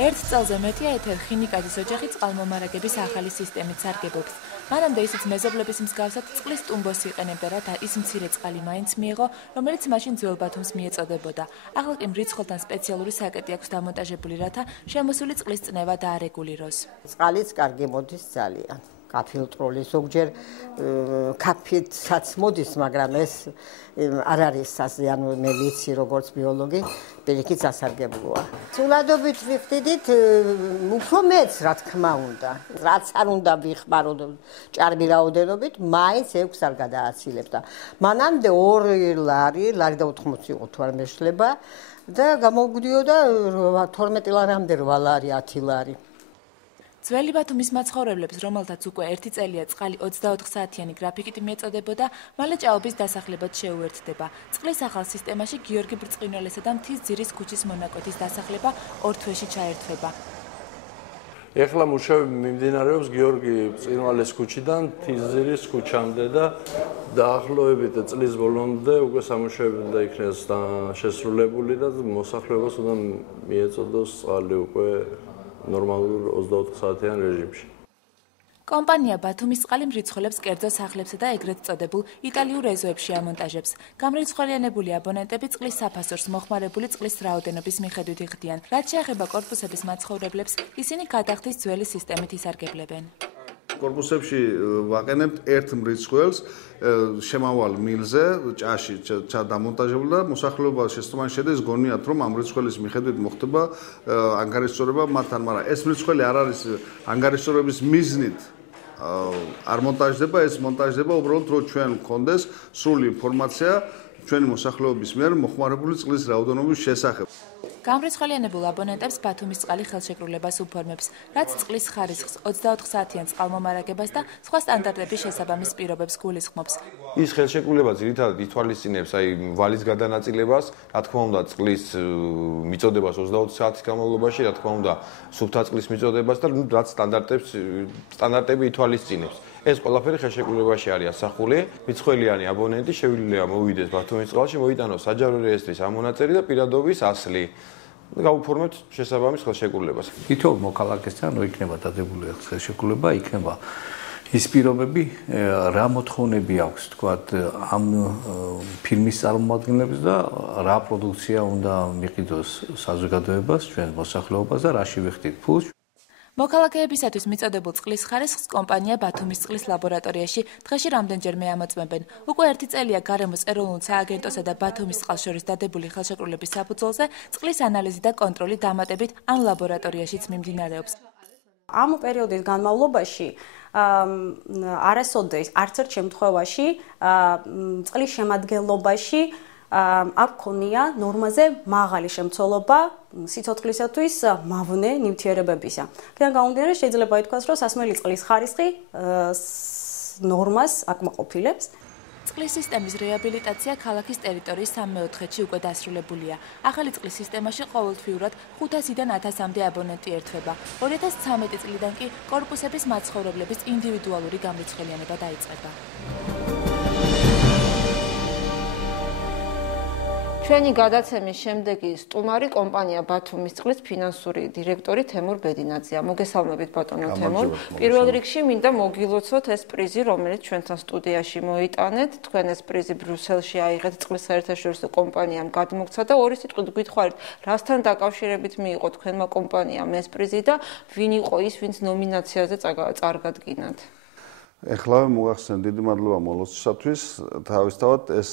ერთ წელზე მეტია ეთერ ხინიკაძის ოჯახი წყალმომარაგების ახალი სისტემით სარგებლობს. მანამდე ისიც მეზობლების მსგავსად წყლის ტუმბოს იყენებდა, რათა ის მცირე წყალი მაინც მიეღო, რომელიც მაშინ ძველ ბათუმს მიეწოდებოდა. ახლა კი მრიცხველთან სპეციალური საკეტი აქვს დამონტაჟებული, რათა შემოსული წყლის წნევა დაარეგულიროს. წყალიც კარგი მოდის ძალიან. გაფილტრული, ზოგჯერ კაფითაც მოდის, მაგრამ ეს არ არის საზიანო ვიცი როგორც ბიოლოგი, პირიქით სასარგებლოა. ცვლადობით ვიხდით უფრო მეც რა თქმა უნდა. რაც არ უნდა ვიხმაროთ ჭარბი რაოდენობით, მაინც 6 არ გადააცილებთ და მანამდე 2 ლარი და 80 იყო თუ არ მეშლება და გამოგვდიოდა 12 ლარამდე 8 ლარი, 10 ლარი. ძველი ბათუმის მაცხოვრებლებს, რომელთაც უკვე 1 წელია წყალი 24 საათიანი გრაფიკით მიეწოდებოდა, მალე ჭაობის დასახლებად შეუერთდება. წყლის ახალ სისტემაში გიორგი ბრწყინვალესა და მთის ძირის ქუჩის მონაკვეთის დასახლება 2 თვეში ჩაერთვება. ეხლა მუშაობები მიმდინარეობს გიორგი ბრწყინვალეს ქუჩიდან მთის ძირის ქუჩამდე და დაახლოებით წლის ბოლომდე უკვე სამუშაოები და იქნეს შესრულებული და მოსახლეობას უნდა მიეწოდოს წყალი უკვე ნორმალურ 24 საათიან რეჟიმში. კომპანია ბათუმის წყალი მრიცხველებს კერძო სახლებსა და ეგრეთ წოდებულ იტალიურ ეზოებში ამონტაჟებს. გამრიცხველიანებული აბონენტები წყლის საფასურს მოხმარებული წყლის რაოდენობის მიხედვით იხდიან. რაც შეეხება კორპუსების მაცხოვრებლებს, ისინი გადახდის ძველი სისტემით ისარგებლებენ. კორპუსებში ვაყენებთ ერთ მრიცხველს შემავალ მილზე, ჭაში დამონტაჟებული და მოსახლეობა შესაბამისად შედეს გონიათ, რომ ამ მრიცხველის მიხედვით მოხდება ანგარიშწორება მათთან, მაგრამ ეს მრიცხველი არ არის ანგარიშწორების მიზნით არ მონტაჟდება, ეს მონტაჟდება უბრალოდ რომ ჩვენ გქონდეს სრული ინფორმაცია ჩვენი მოსახლეობის მიერ მოხმარებული წყლის რაოდენობის შესახებ. გამრიცხველიანებულ აბონენტებს ბათუმის წყალი ხელშეკრულებას უფორმებს, რაც წყლის ხარისხს 24 საათიან წყალმომარაგებას და სხვა სტანდარტების შესაბამის პირობებს გულისხმობს. ის ხელშეკრულება ძირითადად ითვალისწინებს ვალის გადანაწილებას, რა თქმა უნდა, წყლის მიწოდებას 24 საათის განმავლობაში, რა თქმა უნდა, სუფთა წყლის მიწოდებას და რაც სტანდარტები ითვალისწინებს. ეს ყველაფერი ხელშეკრულებაში არის ასახული. მრიცხველიანი აბონენტი შეუძლია მოვიდეს ბათუმის წყალში, მოიტანოს საჯარო რეესტრის ამონაწერი და პირადობის ასლი. გაუფორმებთ შესაბამის ხელშეკრულებას. თითოეულ მოქალაქესთან რო იქნება დადებული ხელშეკრულება, იქნება ის პირობები, რა მოთხოვნები აქვს, თქვათ, ამ ფირმის წარმომადგენლებს და რა პროდუქცია უნდა მიყიდოს საზოგადოებას, ჩვენ მოსახლეობას და რაში ვიხდით ფულს. მოქალაქეებისათვის მიწოდებულ წყლის ხარისხს კომპანია ბათუმის წყლის ლაბორატორიაში დღეში რამდენჯერმე ამოწმებენ. უკვე 1 წელია გარემოს ეროვნულ სააგენტოსა და ბათუმის წყალს შორის დადებული ხელშეკრულების საფუძველზე წყლის ანალიზი და კონტროლი დამატებით ამ ლაბორატორიაშიც მიმდინარეობს. ამ პერიოდის განმავლობაში არასოდეს არც ერთ შემთხვევაში წყლის შემადგენლობაში აქ ქონია ნორმაზე მაღალი შემცველობა სიცოცხლისათვის მავნე ნივთიერებებისა. აქედან გამომდინარე შეიძლება ითქვას, რომ სასმელი წყლის ხარისხი ნორმას აკმაყოფილებს. წყლის სისტემის რეაბილიტაცია ქალაქის ტერიტორიის 3/4-ში უკვე დასრულებულია. ახალი წყლის სისტემაში ყოველთვიურად 500-დან 1000-მდე აბონენტი ერთვება. 2013 წლიდან კი კორპუსების მაცხოვრებლების ინდივიდუალური გამრიცხველიანება დაიწყება. ჩვენი გადაცემის შემდეგი სტუმარი კომპანია ბათუმის წყლის ფინანსური დირექტორი თემურ ბედინაძეა. მოგესალმებით ბატონო თემურ. პირველ რიგში მინდა მოგილოცოთ ეს პრიზი, რომელიც ჩვენთან სტუდიაში მოიტანეთ. თქვენ ეს პრიზი ბრიუსელში აიღეთ წყლის საერთაშორისო კომპანიამ გადმოგცა და ორი სიტყვით გითხრით, რასთან დაკავშირებით მიიღო თქვენმა კომპანიამ ეს პრიზი და ვინ იყო ის, ვინც ნომინაციაზე წარგადგინათ? ეხლა მოგახსენე დიდი მადლობა მოლოცისათვის. თავისთავად ეს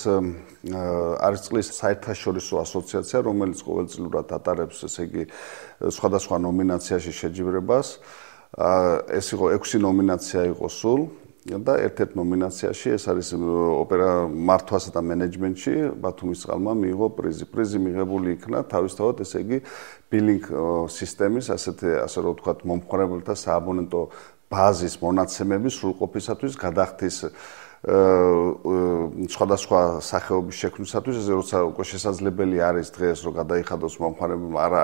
არის წყლის საერთაშორისო ასოციაცია, რომელიც ყოველწლიურად ატარებს, ესე იგი, სხვადასხვა ნომინაციაში შეჯიბრებას. ეს იყო 6 ნომინაცია იყო სულ და ერთ-ერთ ნომინაციაში ეს არის მართვასა და მენეჯმენტში ბათუმის წყალმა მიიღო პრიზი. პრიზი მიღებული იქნა თავისთავად, ესე იგი, ბილინგ სისტემის, ასე რომ ვთქვათ, მომხმარებელთა სააბონენტო ბაზის მონაცემების სრულყოფისათვის გადახდის სხვადასხვა სახეობის შექმნისათვის, ესე როცა უკვე შესაძლებელი არის დღეს რომ გადაიხადოს მომხმარებელმა, არა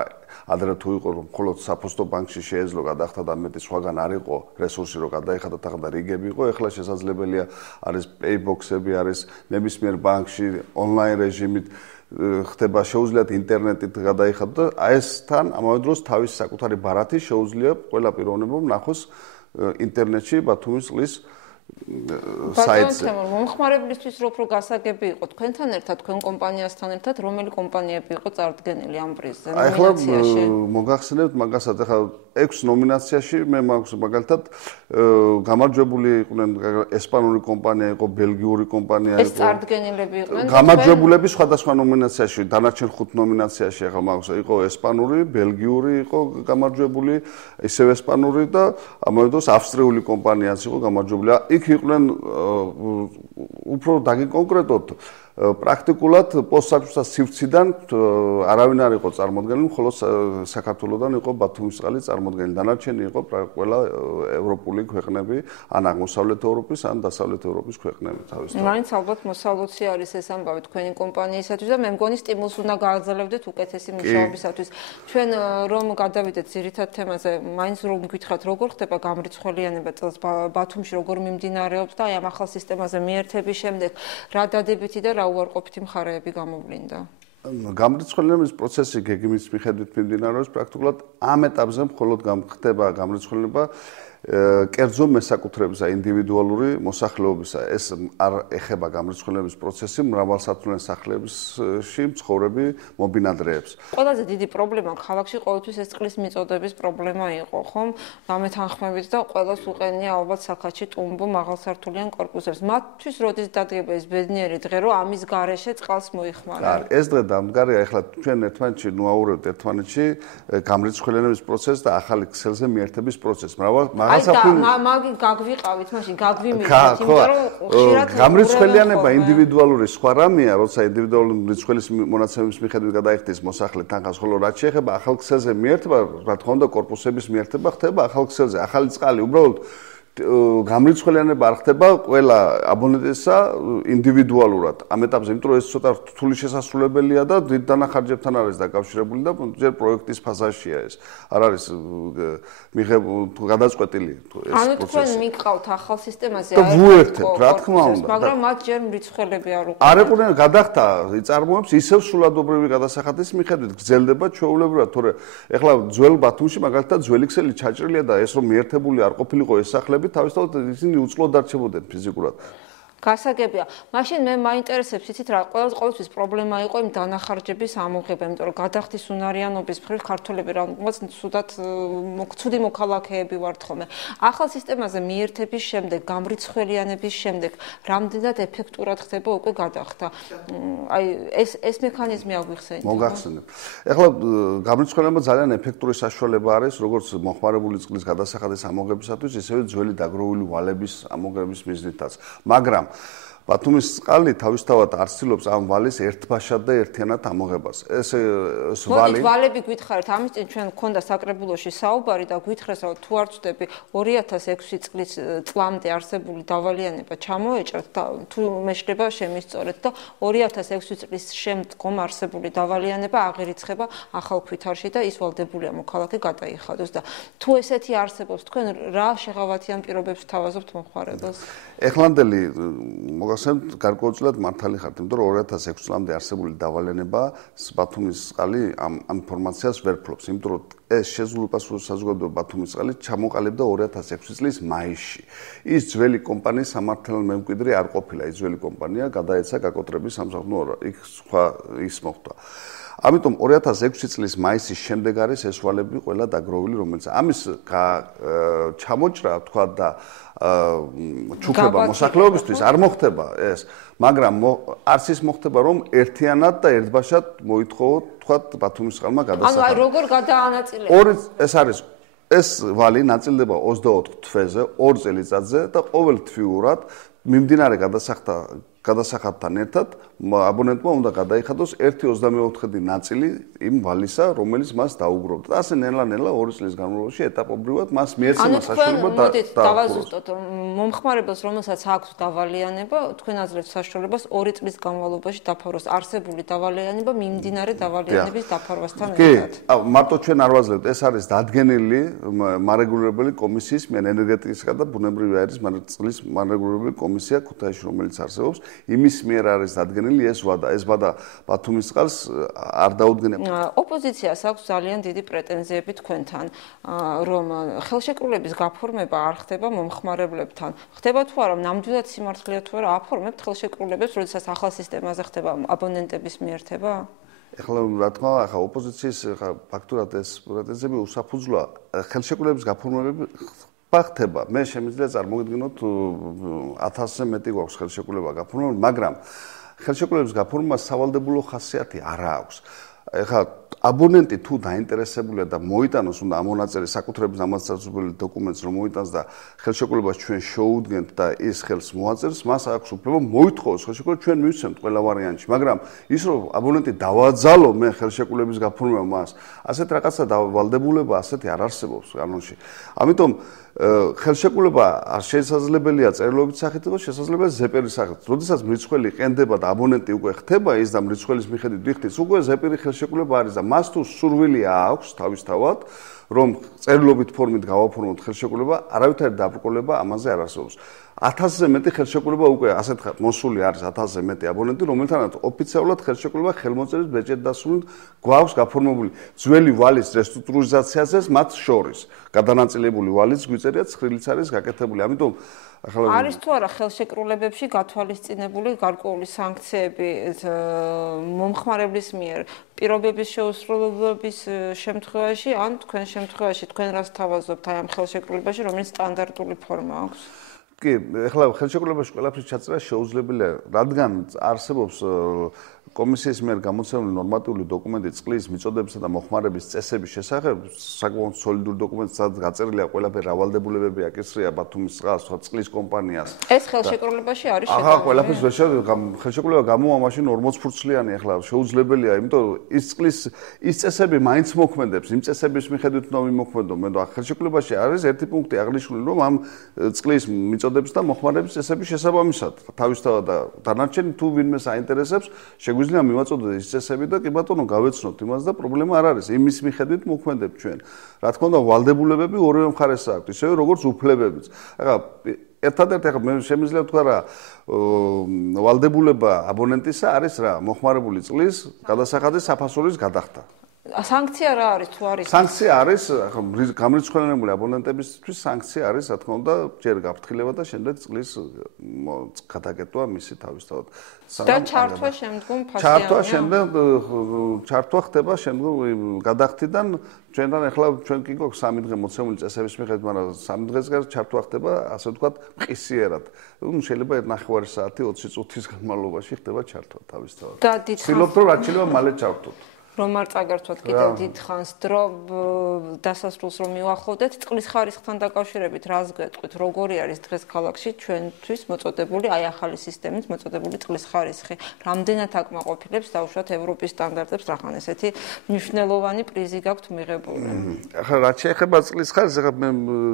ადრე თუ იყო რომ მხოლოდ საფოსტო ბანკში შეეძლო გადახდა და მეტი სხვაგან არ იყო რესურსი რომ გადაიხადოთ, ახლა რიგები იყო, ეხლა შესაძლებელია არის პეიბოქსები, არის ნებისმიერ ბანკში ონლაინ რეჟიმით ხდება, შეუძლიათ ინტერნეტით გადაიხადოს და აი ეს თან ამავე დროს თავის საკუთარი ბარათი შეუძლია ყველა პიროვნებამ ნახოს ინტერნეტში ბათუმის წყლის საიტზე. მომხმარებლისთვის რო უფრო გასაგები იყო თქვენთან ერთად, თქვენ კომპანიასთან ერთად, რომელი კომპანიები იყო წარდგენილი ამ პრიზზე ნომინაციაში? მოგახსენებთ მაგასაც, ახლა 6 ნომინაციაში მე მაქვს მაგალითად გამარჯვებული იყვნენ ესპანური კომპანია იყო, ბელგიური კომპანია იყო. ეს წარდგენილები იყვნენ. გამარჯვებულები სხვადასხვა ნომინაციაში, დანარჩენ 5 ნომინაციაში ახლა მაქვს იყო ესპანური, ბელგიური იყო გამარჯვებული, ისევ ესპანური და ამავე დროს ავსტრიული კომპანიაც იყო გამარჯვებული. იქ იყვნენ უფრო დაგიკონკრეტოთ პრაქტიკულად პოსტსაბჭოთა სივრციდან არავინ არ იყო წარმოდგენილი, მხოლოდ საქართველოსდან იყო ბათუმის წყალი წარმოდგენილი. დანარჩენი იყო ყველა ევროპული ქვეყნები, ან აღმოსავლეთ ევროპის, ან დასავლეთ ევროპის ქვეყნები თავისთავად. მაინც ალბათ მოსავლოცი არის ეს ამბავი თქვენი კომპანიისათვის და მე მგონი სტიმულს უნდა გააგრძელებდეთ უკეთესი მუშაობისათვის. ჩვენ რომ გადავიდეთ ძირითად თემაზე, მაინც რომ გითხრათ, როგორ ხდება გამრიცხველიანება წელს ბათუმში, როგორ მიმდინარეობს და აი ამ ახალ სისტემაზე მიერთების შემდეგ რა დადებითი და უარყოფითი მხარეები გამოვლინდა. გამრიცხველების პროცესი გეგმის მიხედვით მიმდინარეობს პრაქტიკულად ამ ეტაპზე მხოლოდ ხდება გამრიცხველება კერძო მესაკუთრებისა ინდივიდუალური მოსახლეობისა. ეს არ ეხება გამრიცხველების პროცესი მრავალსართულიან სახლებში მცხოვრები მობინადრეებს. ყველაზე დიდი პრობლემა ქალაქში ყოველთვის ეს წყლის მიწოდების პრობლემა იყო, ხომ? გამეთანხმებით და ყველას უყენია ალბათ საქაჩი ტუმბო მაღალსართულიან კორპუსებს. მათთვის როდის დადგება ეს ბედნიერი დღე, რომ ამის გარეშე წყალს მოიხმარონ? ეს დღე დამდგარია, ახლა ჩვენ ერთმანეთში ნუაურებთ ერთმანეთში გამრიცხველების პროცესს და ახალი ქსელზე მიერთების პროცესს. მაგი გაგვიყავით, მაშინ გაგვიმივით, იმიტომ რომ ხშირად გამრიცხველიანება ინდივიდუალური სხვა რამეა, როცა ინდივიდუალური მრიცხველის მონაცემების მიხედვით გადაიხდის მოსახლე თანხას, ხოლო რაც შეეხება ახალ ქსელზე მიერთება, რა თქმა უნდა, კორპუსების მიერთება ხდება ახალ ქსელზე. ახალი წყალი უბრალოდ გამრიცხველიანება არ ხდება ყველა აბონენტისა ინდივიდუალურად. ამ ეტაპზე, იმიტომ რომ ეს ცოტა რთული შესასრულებელია და დიდ დანახარჯებთან არის დაკავშირებული და ჯერ პროექტის ფაზაშია ეს. არ არის გადაწყვეტილი ეს პროცესი. ანუ თქვენ მიყავთ ახალ სისტემაზე და ვუერთებთ, რა თქმა უნდა. მაგრამ მათ ჯერ მრიცხველები არ უყურებთ. არ ეყურნენ, გადახდა იწარმოებს ისევ სულადობრივი გადასახადის მიხედვით გრძელდება ჩვეულებრივად, თორე ეხლა ძველ ბათუმში მაგალითად ძველი ქსელი ჩაჭრილია და ეს რომ მიერთებული არ ყოფილიყო ეს სახლები თავისთავად ისინი უწყლოდ დარჩებოდნენ ფიზიკურად. გასაგებია. მაშინ მე მაინტერესებს იცით რა, ყოველთვის პრობლემა იყო იმ დანახარჯების ამოღება, იმიტომ რომ გადახდის უნარიანობის მხრივ ქართველები რაღაც ცუდად ცუდი მოქალაქეები ვართ ხოლმე. ახალ სისტემაზე მიერთების შემდეგ, გამრიცხველიანების შემდეგ, რამდენად ეფექტურად ხდება უკვე გადახდა. აი ეს მექანიზმი აგვიხსენეთ. მოგახსენებ. ეხლა გამრიცხველება ძალიან ეფექტური საშუალება არის, როგორც მოხმარებული წყლის გადასახადის ამოღებისათვის, ისევე ძველი დაგროვილი ვალების ამოღების მიზნითაც. მაგრამ ბათუმის წყალი თავისთავად არ ცდილობს ამ ვალის ერთბაშად და ერთიანად ამოღებას. ეს ვალები გითხარით, ამის წინ ჩვენ გქონდა საკრებულოში საუბარი და გითხრეს, რომ თუ არ ვწდები 2006 წლამდე არსებული დავალიანება ჩამოეჭრათ და თუ მეშლება შემისწორეთ და 2006 წლის შემდგომ არსებული დავალიანება აღირიცხება ახალ ქვითარში და ის ვალდებულია მოქალაქე გადაიხადოს და თუ ესეთი არსებობს, თქვენ რა შეღავათიან პირობებს თავაზობთ მომხმარებელს? ეხლანდელი მოგახსენებთ გარკვეულწილად მართალი ხართ, იმიტომ რომ 2006 წლამდე არსებული დავალიანება ბათუმის წყალი ამ ინფორმაციას ვერ ფლობს, იმიტომ რომ ეს შეზღუდული საზოგადოება ბათუმის წყალი ჩამოყალიბდა 2006 წლის მაისში. ის ძველი კომპანიის სამართალ მემკვიდრე არ ყოფილა, ის ძველი კომპანია გადაეცა გაკოტრების სამსახურნო იქ სხვა ის მოხდა. ამიტომ 2006 წლის მაისის შემდეგ არის ეს ვალები ყველა დაგროვილი, რომელიც ამის ჩამოჭრა თქვა და ჩუქება მოსახლეობისთვის არ მოხდება ეს, მაგრამ არც ის მოხდება, რომ ერთიანად და ერთბაშად მოითხოვოთ თქვა ბათუმის წყალმა გადასახადი. ანუ როგორ გადაანაწილება? ეს არის ეს ვალი ნაწილდება 24 თვეზე, 2 წელიწადზე და ყოველთვიურად მიმდინარე გადასახადთან ერთად აბონენტმა უნდა გადაიხადოს 1/24 ნაწილი იმ ვალისა, რომელიც მას დაუგროვდა. და ასე ნელა-ნელა 2 წლის განმავლობაში ეტაპობრივად მას მიეცემა საშუალება და დავაზუსტოთ, მომხმარებელს, რომელსაც აქვს დავალიანება, თქვენ აძლევთ საშუალებას 2 წლის განმავლობაში დაფაროს არსებული დავალიანება მიმდინარე დავალიანების დაფარვასთან ერთად. კი, მარტო ჩვენ არ ვაძლევთ, ეს არის დადგენილი მარეგულირებელი კომისიის მიერ ენერგეტიკისა და ბუნებრივი აირის წყლის მარეგულირებელი კომისია ქუთაისში, რომელიც არსებობს, იმის მიერ არის დადგენილი წარდგენილი ეს ვადა ბათუმის წყალს არ დაუდგენებთ. ოპოზიციას აქვს ძალიან დიდი პრეტენზიები თქვენთან, რომ ხელშეკრულების გაფორმება არ ხდება მომხმარებლებთან. ხდება თუ არა, ნამდვილად სიმართლეა თუ არა, აფორმებთ ხელშეკრულებებს, როდესაც ახალ სისტემაზე ხდება აბონენტების მიერთება? ეხლა რა თქმა უნდა, ახლა ოპოზიციის ფაქტურად ეს პრეტენზიები უსაფუძვლოა. ხელშეკრულების გაფორმებები ხდება. მე შემიძლია წარმოგიდგინოთ 1000-ზე მეტი გვაქვს ხელშეკრულება გაფორმებული, მაგრამ ხელშეკრულების გაფორმება სავალდებულო ხასიათი არ აქვს. ეხლა აბონენტი თუ დაინტერესებულია და მოიტანოს უნდა ამონაწერი საკუთრების დამაცავებელი დოკუმენტს რომ მოიტანს და ხელშეკრულებას ჩვენ შოუდგენთ და ის ხელს მოაწერს, მას აქვს უფლება მოითხოვოს ხელშეკრულება ჩვენ მივცემთ ყველა ვარიანტში, მაგრამ ის რომ აბონენტი დავაძალო მე ხელშეკრულების გაფორმება მას, ასეთ რაღაცა დავალდებულება ასეთი არ არსებობს კანონში. ამიტომ ხელშეკრულება არ შესაძლებელია წერილობით სახით იყოს, შესაძლებელია ზეპირის სახით. როდესაც მრიცხველი ყენდება და აბონენტი უკვე ხდება ის და მრიცხველის მიხედვით დიხტის, უკვე ზეპირი ხელშეკრულება არის და მას თუ სურვილი აქვს თავისთავად, რომ წერილობით ფორმით გავაფორმოთ ხელშეკრულება, არავითარი დაბრკოლება ამაზე არ არსებობს. 1000-ზე მეტი ხელშეკრულება უკვე ასეთ მოსული არის 1000-ზე მეტი აბონენტი, რომელთანაც ოფიციალურად ხელშეკრულება ხელმოწერის ბეჭედ დასრულებით გვაქვს გაფორმებული ძველი ვალის რესტრუქტურიზაციაზე მათ შორის. გადანაწილებული ვალიც გვიწერია, ცხრილიც არის გაკეთებული. ამიტომ არის თუ არა ხელშეკრულებებში გათვალისწინებული გარკვეული სანქციები მომხმარებლის მიერ პირობების შეუსრულებლობის შემთხვევაში, ან თქვენ შემთხვევაში თქვენ რას თავაზობთ აი ამ ხელშეკრულებაში, რომელიც სტანდარტული ფორმა აქვს? კი, ეხლა ხელშეკრულებაში ყველაფრის ჩაწერა შეუძლებელია, რადგან არსებობს კომისიის მიერ გამოცემული ნორმატიული დოკუმენტი წყლის მიწოდებისა და მოხმარების წესების შესახებ, საკმაოდ სოლიდური დოკუმენტი, სადაც გაწერილია ყველაფერი რავალდებულებები აკისრია ბათუმის წყალს, წყლის კომპანიას. ეს ხელშეკრულებაში არის შეტანილი. ახლა ყველაფერს ვერ ხელშეკრულება გამოვა მაშინ 40 ფურცლიანი, ახლა შეუძლებელია, იმიტომ ის წყლის ის წესები მაინც მოქმედებს, იმ წესების მიხედვით უნდა ვიმოქმედო. მე და ხელშეკრულებაში არის ერთი პუნქტი აღნიშნული, რომ ამ წყლის მიწოდების და მოხმარების წესების შესაბამისად თავისთავად და დანარჩენი თუ ვინმე საინტერესებს შეგვიძლია მივაწოდოთ ის წესები და კი ბატონო გავეცნოთ იმას და პრობლემა არ არის. იმის მიხედვით მოქმედებთ ჩვენ. რა თქმა უნდა, ვალდებულებები ორივე მხარეს აქვს, ისევე როგორც უფლებებიც. ახლა ერთადერთი ახლა მე შემიძლია ვთქვა რა ვალდებულება აბონენტისა არის რა მოხმარებული წყლის გადასახადის საფასურის გადახდა. სანქცია რა არის თუ არის? სანქცია არის, ახლა გამრიცხველებული აბონენტებისთვის სანქცია არის, რა თქმა უნდა, ჯერ გაფრთხილება და შემდეგ წყლის გადაკეთვა მისი თავისთავად. და ჩართვა შემდგომ ფასიანია. ჩართვა შემდეგ ჩართვა ხდება შემდგომ გადახდიდან ჩვენთან ახლა ჩვენ კი გვაქვს 3 დღე მოცემული წესების მიხედვით, მაგრამ 3 დღეს გარს ჩართვა ხდება, ასე ვთქვათ, მყისიერად. შეიძლება 1.5 საათი 20 წუთის განმავლობაში ხდება ჩართვა თავისთავად. და დიდ ვცდილობთ რომ რაც შეიძლება მალე ჩავთოთ. რომ არ წაგართვათ კიდევ დიდ ხანს დრო დასასრულს რომ მივახოდეთ წყლის ხარისხთან დაკავშირებით რას გეტყვით როგორი არის დღეს ქალაქში ჩვენთვის მოწოდებული აი ახალი სისტემით მოწოდებული წყლის ხარისხი რამდენად აკმაყოფილებს დაუშვათ ევროპის სტანდარტებს რახან ესეთი მნიშვნელოვანი პრიზი გაქვთ მიღებული ახლა რაც შეეხება წყლის ხარისხს ახლა მე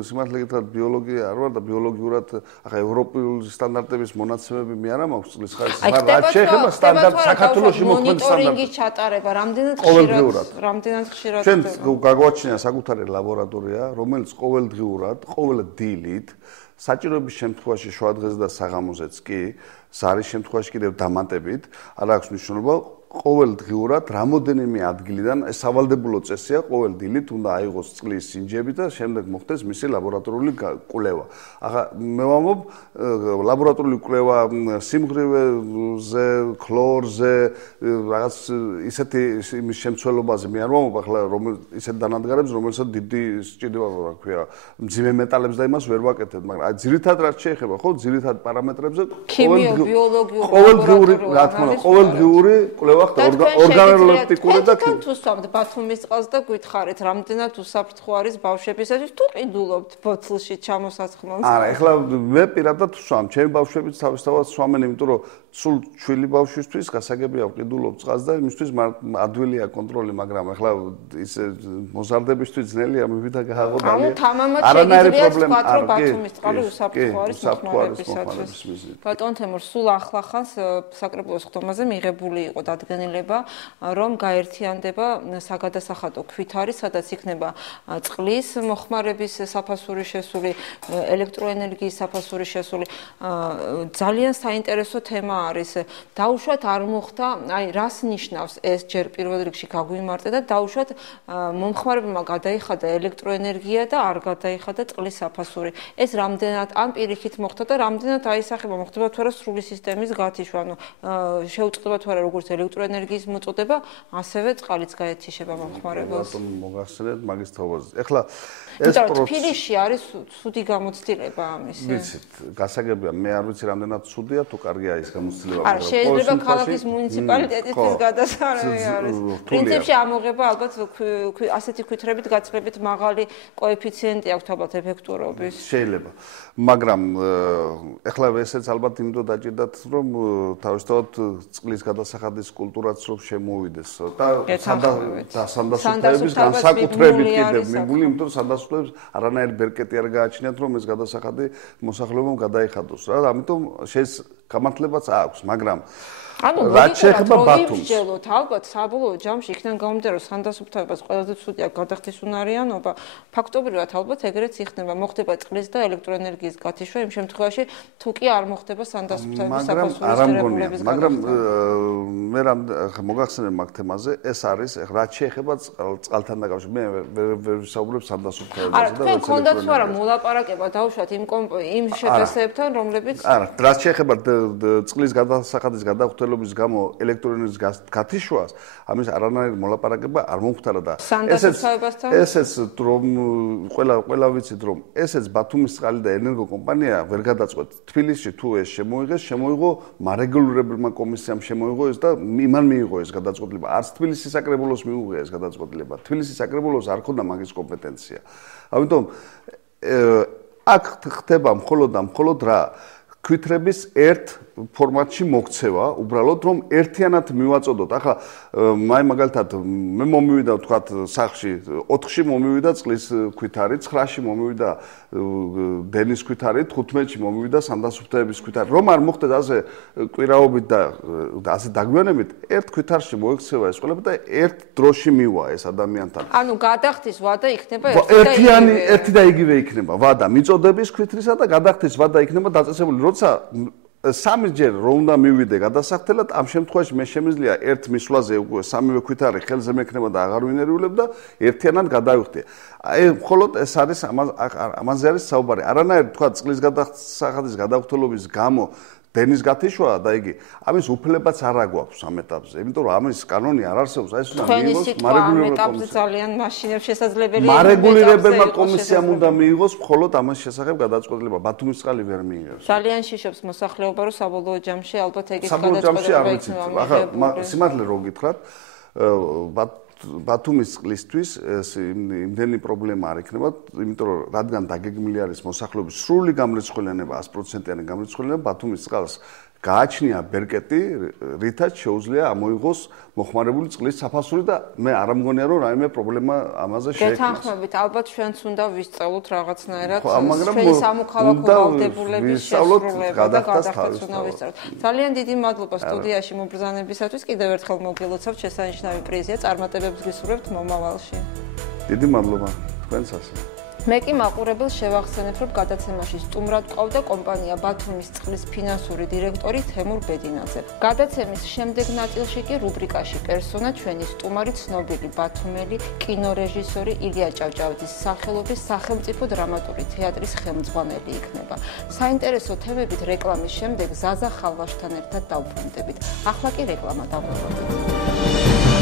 სიმართლე გითხრათ ბიოლოგია არ ვარ და ბიოლოგიურად ახლა ევროპული სტანდარტების მონაცემები მე არ მაქვს წყლის ხარისხის მაგრამ რაც შეეხება სტანდარტ საქართველოში მოქმედ სტანდარტებს ჩატარება რამდენად ხშირად ჩვენ გაგვაჩნია საკუთარი ლაბორატორია, რომელიც ყოველდღიურად, ყოველ დილით საჭიროების შემთხვევაში შუადღეზე და საღამოზეც კი, ზარის შემთხვევაში კიდევ დამატებით, არ აქვს მნიშვნელობა ყოველდღიურად რამოდენიმე ადგილიდან ეს სავალდებულო წესია ყოველ დილით უნდა აიღოს წყლის სინჯები და შემდეგ მოხდეს მისი ლაბორატორიული კვლევა. ახლა მე ვამბობ ლაბორატორიული კვლევა სიმღრივეზე, ქლორზე, რაღაც ისეთი იმის შემცველობაზე მე არ ვამბობ ახლა ისეთ დანადგარებს, რომელსაც დიდი სჭირდება, რა ქვია, მძიმე მეტალებს და იმას ვერ ვაკეთებ, მაგრამ აი ძირითადად რაც შეეხება, ხო, ძირითად პარამეტრებზე ყოველდღიური რა თქმა უნდა, ყოველდღიური კვლევა ორგანოლეპტიკური და თუ სწამთ ბათუმის წყალს და გითხარით რამდენად უსაფრთხო არის ბავშვებისათვის თუ ყიდულობთ ბოთლში ჩამოსაცხმოს არა ეხლა მე პირადად ვსვამ ჩემი ბავშვებიც თავისთავად სვამენ იმიტომ რომ სულ ჩვილი ბავშვისთვის გასაგებია ვყიდულობ წყალს და იმისთვის ადვილია კონტროლი მაგრამ ეხლა ის მოზარდებისთვის ძნელია მივიდა გააღო ანუ თამამად შეგიძლია თქვა რომ ბათუმის წყალი უსაფრთხო არის მოხმარებისათვის ბატონ თემურ სულ ახლახანს საკრებულოს ხდომაზე მიღებული იყო შედგენილება, რომ გაერთიანდება საგადასახადო ქვითარი, სადაც იქნება წყლის მოხმარების საფასური შესული, ელექტროენერგიის საფასური შესული. ძალიან საინტერესო თემა არის. დაუშვათ არ მოხდა, აი რას ნიშნავს ეს ჯერ პირველ რიგში გაგვიმარტე და დაუშვათ მომხმარებელმა გადაიხადა ელექტროენერგია და არ გადაიხადა წყლის საფასური. ეს რამდენად ან პირიქით მოხდა და რამდენად აისახება, მოხდება თუ არა სრული სისტემის გათიშვა, ანუ შეუწყდება თუ არა როგორც ელექტროენერგიის მოწოდება, ასევე წყალიც გაეთიშება მომხმარებელს. ბატონო მოგახსენეთ მაგის თაობაზე. ეხლა ეს თბილისში არის ცუდი გამოცდილება ამისი. ვიცით, გასაგებია, მე არ ვიცი რამდენად ცუდია თუ კარგია ის გამოცდილება. არა, შეიძლება ქალაქის მუნიციპალიტეტის გადასარევი არის. პრინციპში ამოღება ალბათ ასეთი ქვითრებით გაცილებით მაღალი კოეფიციენტი აქვს ალბათ ეფექტურობის. შეიძლება. მაგრამ ეხლა ესეც ალბათ იმიტომ დაჭირდათ, რომ თავისთავად წყლის გადასახადის კულტურაც რომ შემოვიდეს და სანდასუფლების განსაკუთრებით კიდევ მიგული, იმიტომ რომ სანდასუფლებს არანაირი ბერკეტი არ გააჩნიათ, რომ ეს გადასახადი მოსახლეობამ გადაიხადოს რა. ამიტომ გამართლებაც აქვს, მაგრამ რაც შეეხება ბათუმს, ვიმსჯელოთ ალბათ საბოლოო ჯამში იქიდან გამომდინარე, რომ სანდასუფლებას ყველაზე ცუდია გადახდის უნარიანობა, ფაქტობრივად ალბათ ეგრეც იქნება, მოხდება წყლის და ელექტროენერგიის გათიშვა იმ შემთხვევაში, თუ კი არ მოხდება სანდასუფლების საფასურის რეგულირების გადახდა. მაგრამ მე მოგახსენებ მაგ თემაზე, ეს არის რაც შეეხება წყალთან დაკავშირებით, მე ვერ ვისაუბრებ სანდასუფლებზე და თქვენ გქონდათ თუ არა მოლაპარაკება დავუშვათ იმ შეფასებებთან, რომლებიც არა, რაც შეეხება წყლის გადასახადის გადახვეწილებას გამო ელექტროენერგიის გათიშვას, ამის არანაირი მოლაპარაკება არ მომხდარა და ესეც რომ ყველა ვიცით რომ ესეც ბათუმის წყალი და ენერგო კომპანია ვერ გადაწყვეტ. თბილისში თუ ეს შემოიღეს, შემოიღო მარეგულირებელმა კომისიამ შემოიღო ეს და იმან მიიღო ეს გადაწყვეტილება. არც თბილისის საკრებულოს მიუღია ეს გადაწყვეტილება. თბილისის საკრებულოს არ ქონდა მაგის კომპეტენცია. ამიტომ აქ ხდება მხოლოდ რა ქვითრების ერთ ფორმატში მოქცევა, უბრალოდ რომ ერთიანად მივაწოდოთ. ახლა მაი მაგალითად მე მომივიდა ვთქვათ სახლში 4-ში მომივიდა წყლის ქვითარი, 9-ში მომივიდა დენის ქვითარი, 15-ში მომივიდა სანდასუფლების ქვითარი. რომ არ მოხდეს ასე კვირაობით და ასე დაგვიანებით, ერთ ქვითარში მოექცევა ეს ყველაფერი და ერთ დროში მივა ეს ადამიანთან. ანუ გადახდის ვადა იქნება ერთი და იგივე იქნება. ვადა მიწოდების ქვითრისა და გადახდის ვადა იქნება დაწესებული, როცა სამჯერ რომ უნდა მივიდე გადასახდელად, ამ შემთხვევაში მე შემიძლია ერთ მისვლაზე უკვე სამივე ქვითარი ხელზე მექნება და აღარ ვინერიულებ და ერთიანად გადავიხდე. აი, მხოლოდ ეს არის ამაზე არის საუბარი. არანაირ თქვა წყლის გადასახადის გადახვეწილობის გამო დენის გათიშვა და იგი ამის უფლებაც არ აგვაქვს ამ ეტაპზე. იმიტომ რომ ამის კანონი არ არსებობს. აი ეს უნდა მიიღოს მარეგულირებელ კომისიამ. ძალიან მაშინებს შესაძლებელია. მარეგულირებელმა კომისიამ უნდა მიიღოს მხოლოდ ამას შესახებ გადაწყვეტილება. ბათუმის წყალი ვერ მიიღებს. ძალიან შიშობს მოსახლეობა, რომ საბოლოო ჯამში ალბათ ეგეთ გადაწყვეტილება იქნება. ახლა სიმართლე რო გითხრათ, ბათუმის წყლისთვის იმდენი პრობლემა არ იქნება, იმიტომ რომ რადგან დაგეგმილი არის მოსახლეობის სრული გამრიცხველიანება, 100%-იანი გამრიცხველიანება, ბათუმის წყალს გააჩნია ბერკეტი, რითაც შეუძლია ამოიღოს მოხმარებული წყლის საფასური და მე არ მგონია რომ რაიმე პრობლემა ამაზე შეექმნას. გეთანხმებით, ალბათ ჩვენც უნდა ვისწავლოთ რაღაცნაირად ჩვენი სამოქალაქო ვალდებულების შესრულება და გადახდაც უნდა ვისწავლოთ. ძალიან დიდი მადლობა სტუდიაში მობრძანებისათვის. კიდევ ერთხელ მოგილოცავთ, შესანიშნავი პრიზია, წარმატებებს გისურვებთ მომავალში. დიდი მადლობა თქვენსაც. მე კი მაყურებელს შევახსენებ, რომ გადაცემაში სტუმრად ყავდა კომპანია ბათუმის წყლის ფინანსური დირექტორი თემურ ბედინაძე. გადაცემის შემდეგ ნაწილში კი რუბრიკაში პერსონა ჩვენი სტუმარი ცნობილი ბათუმელი კინორეჟისორი ილია ჭავჭავაძის სახელობის სახელმწიფო დრამატული თეატრის ხელმძღვანელი იქნება. საინტერესო თემებით რეკლამის შემდეგ ზაზა ხალვაშთან ერთად დავბრუნდებით. ახლა კი რეკლამა დავბრუნდებით.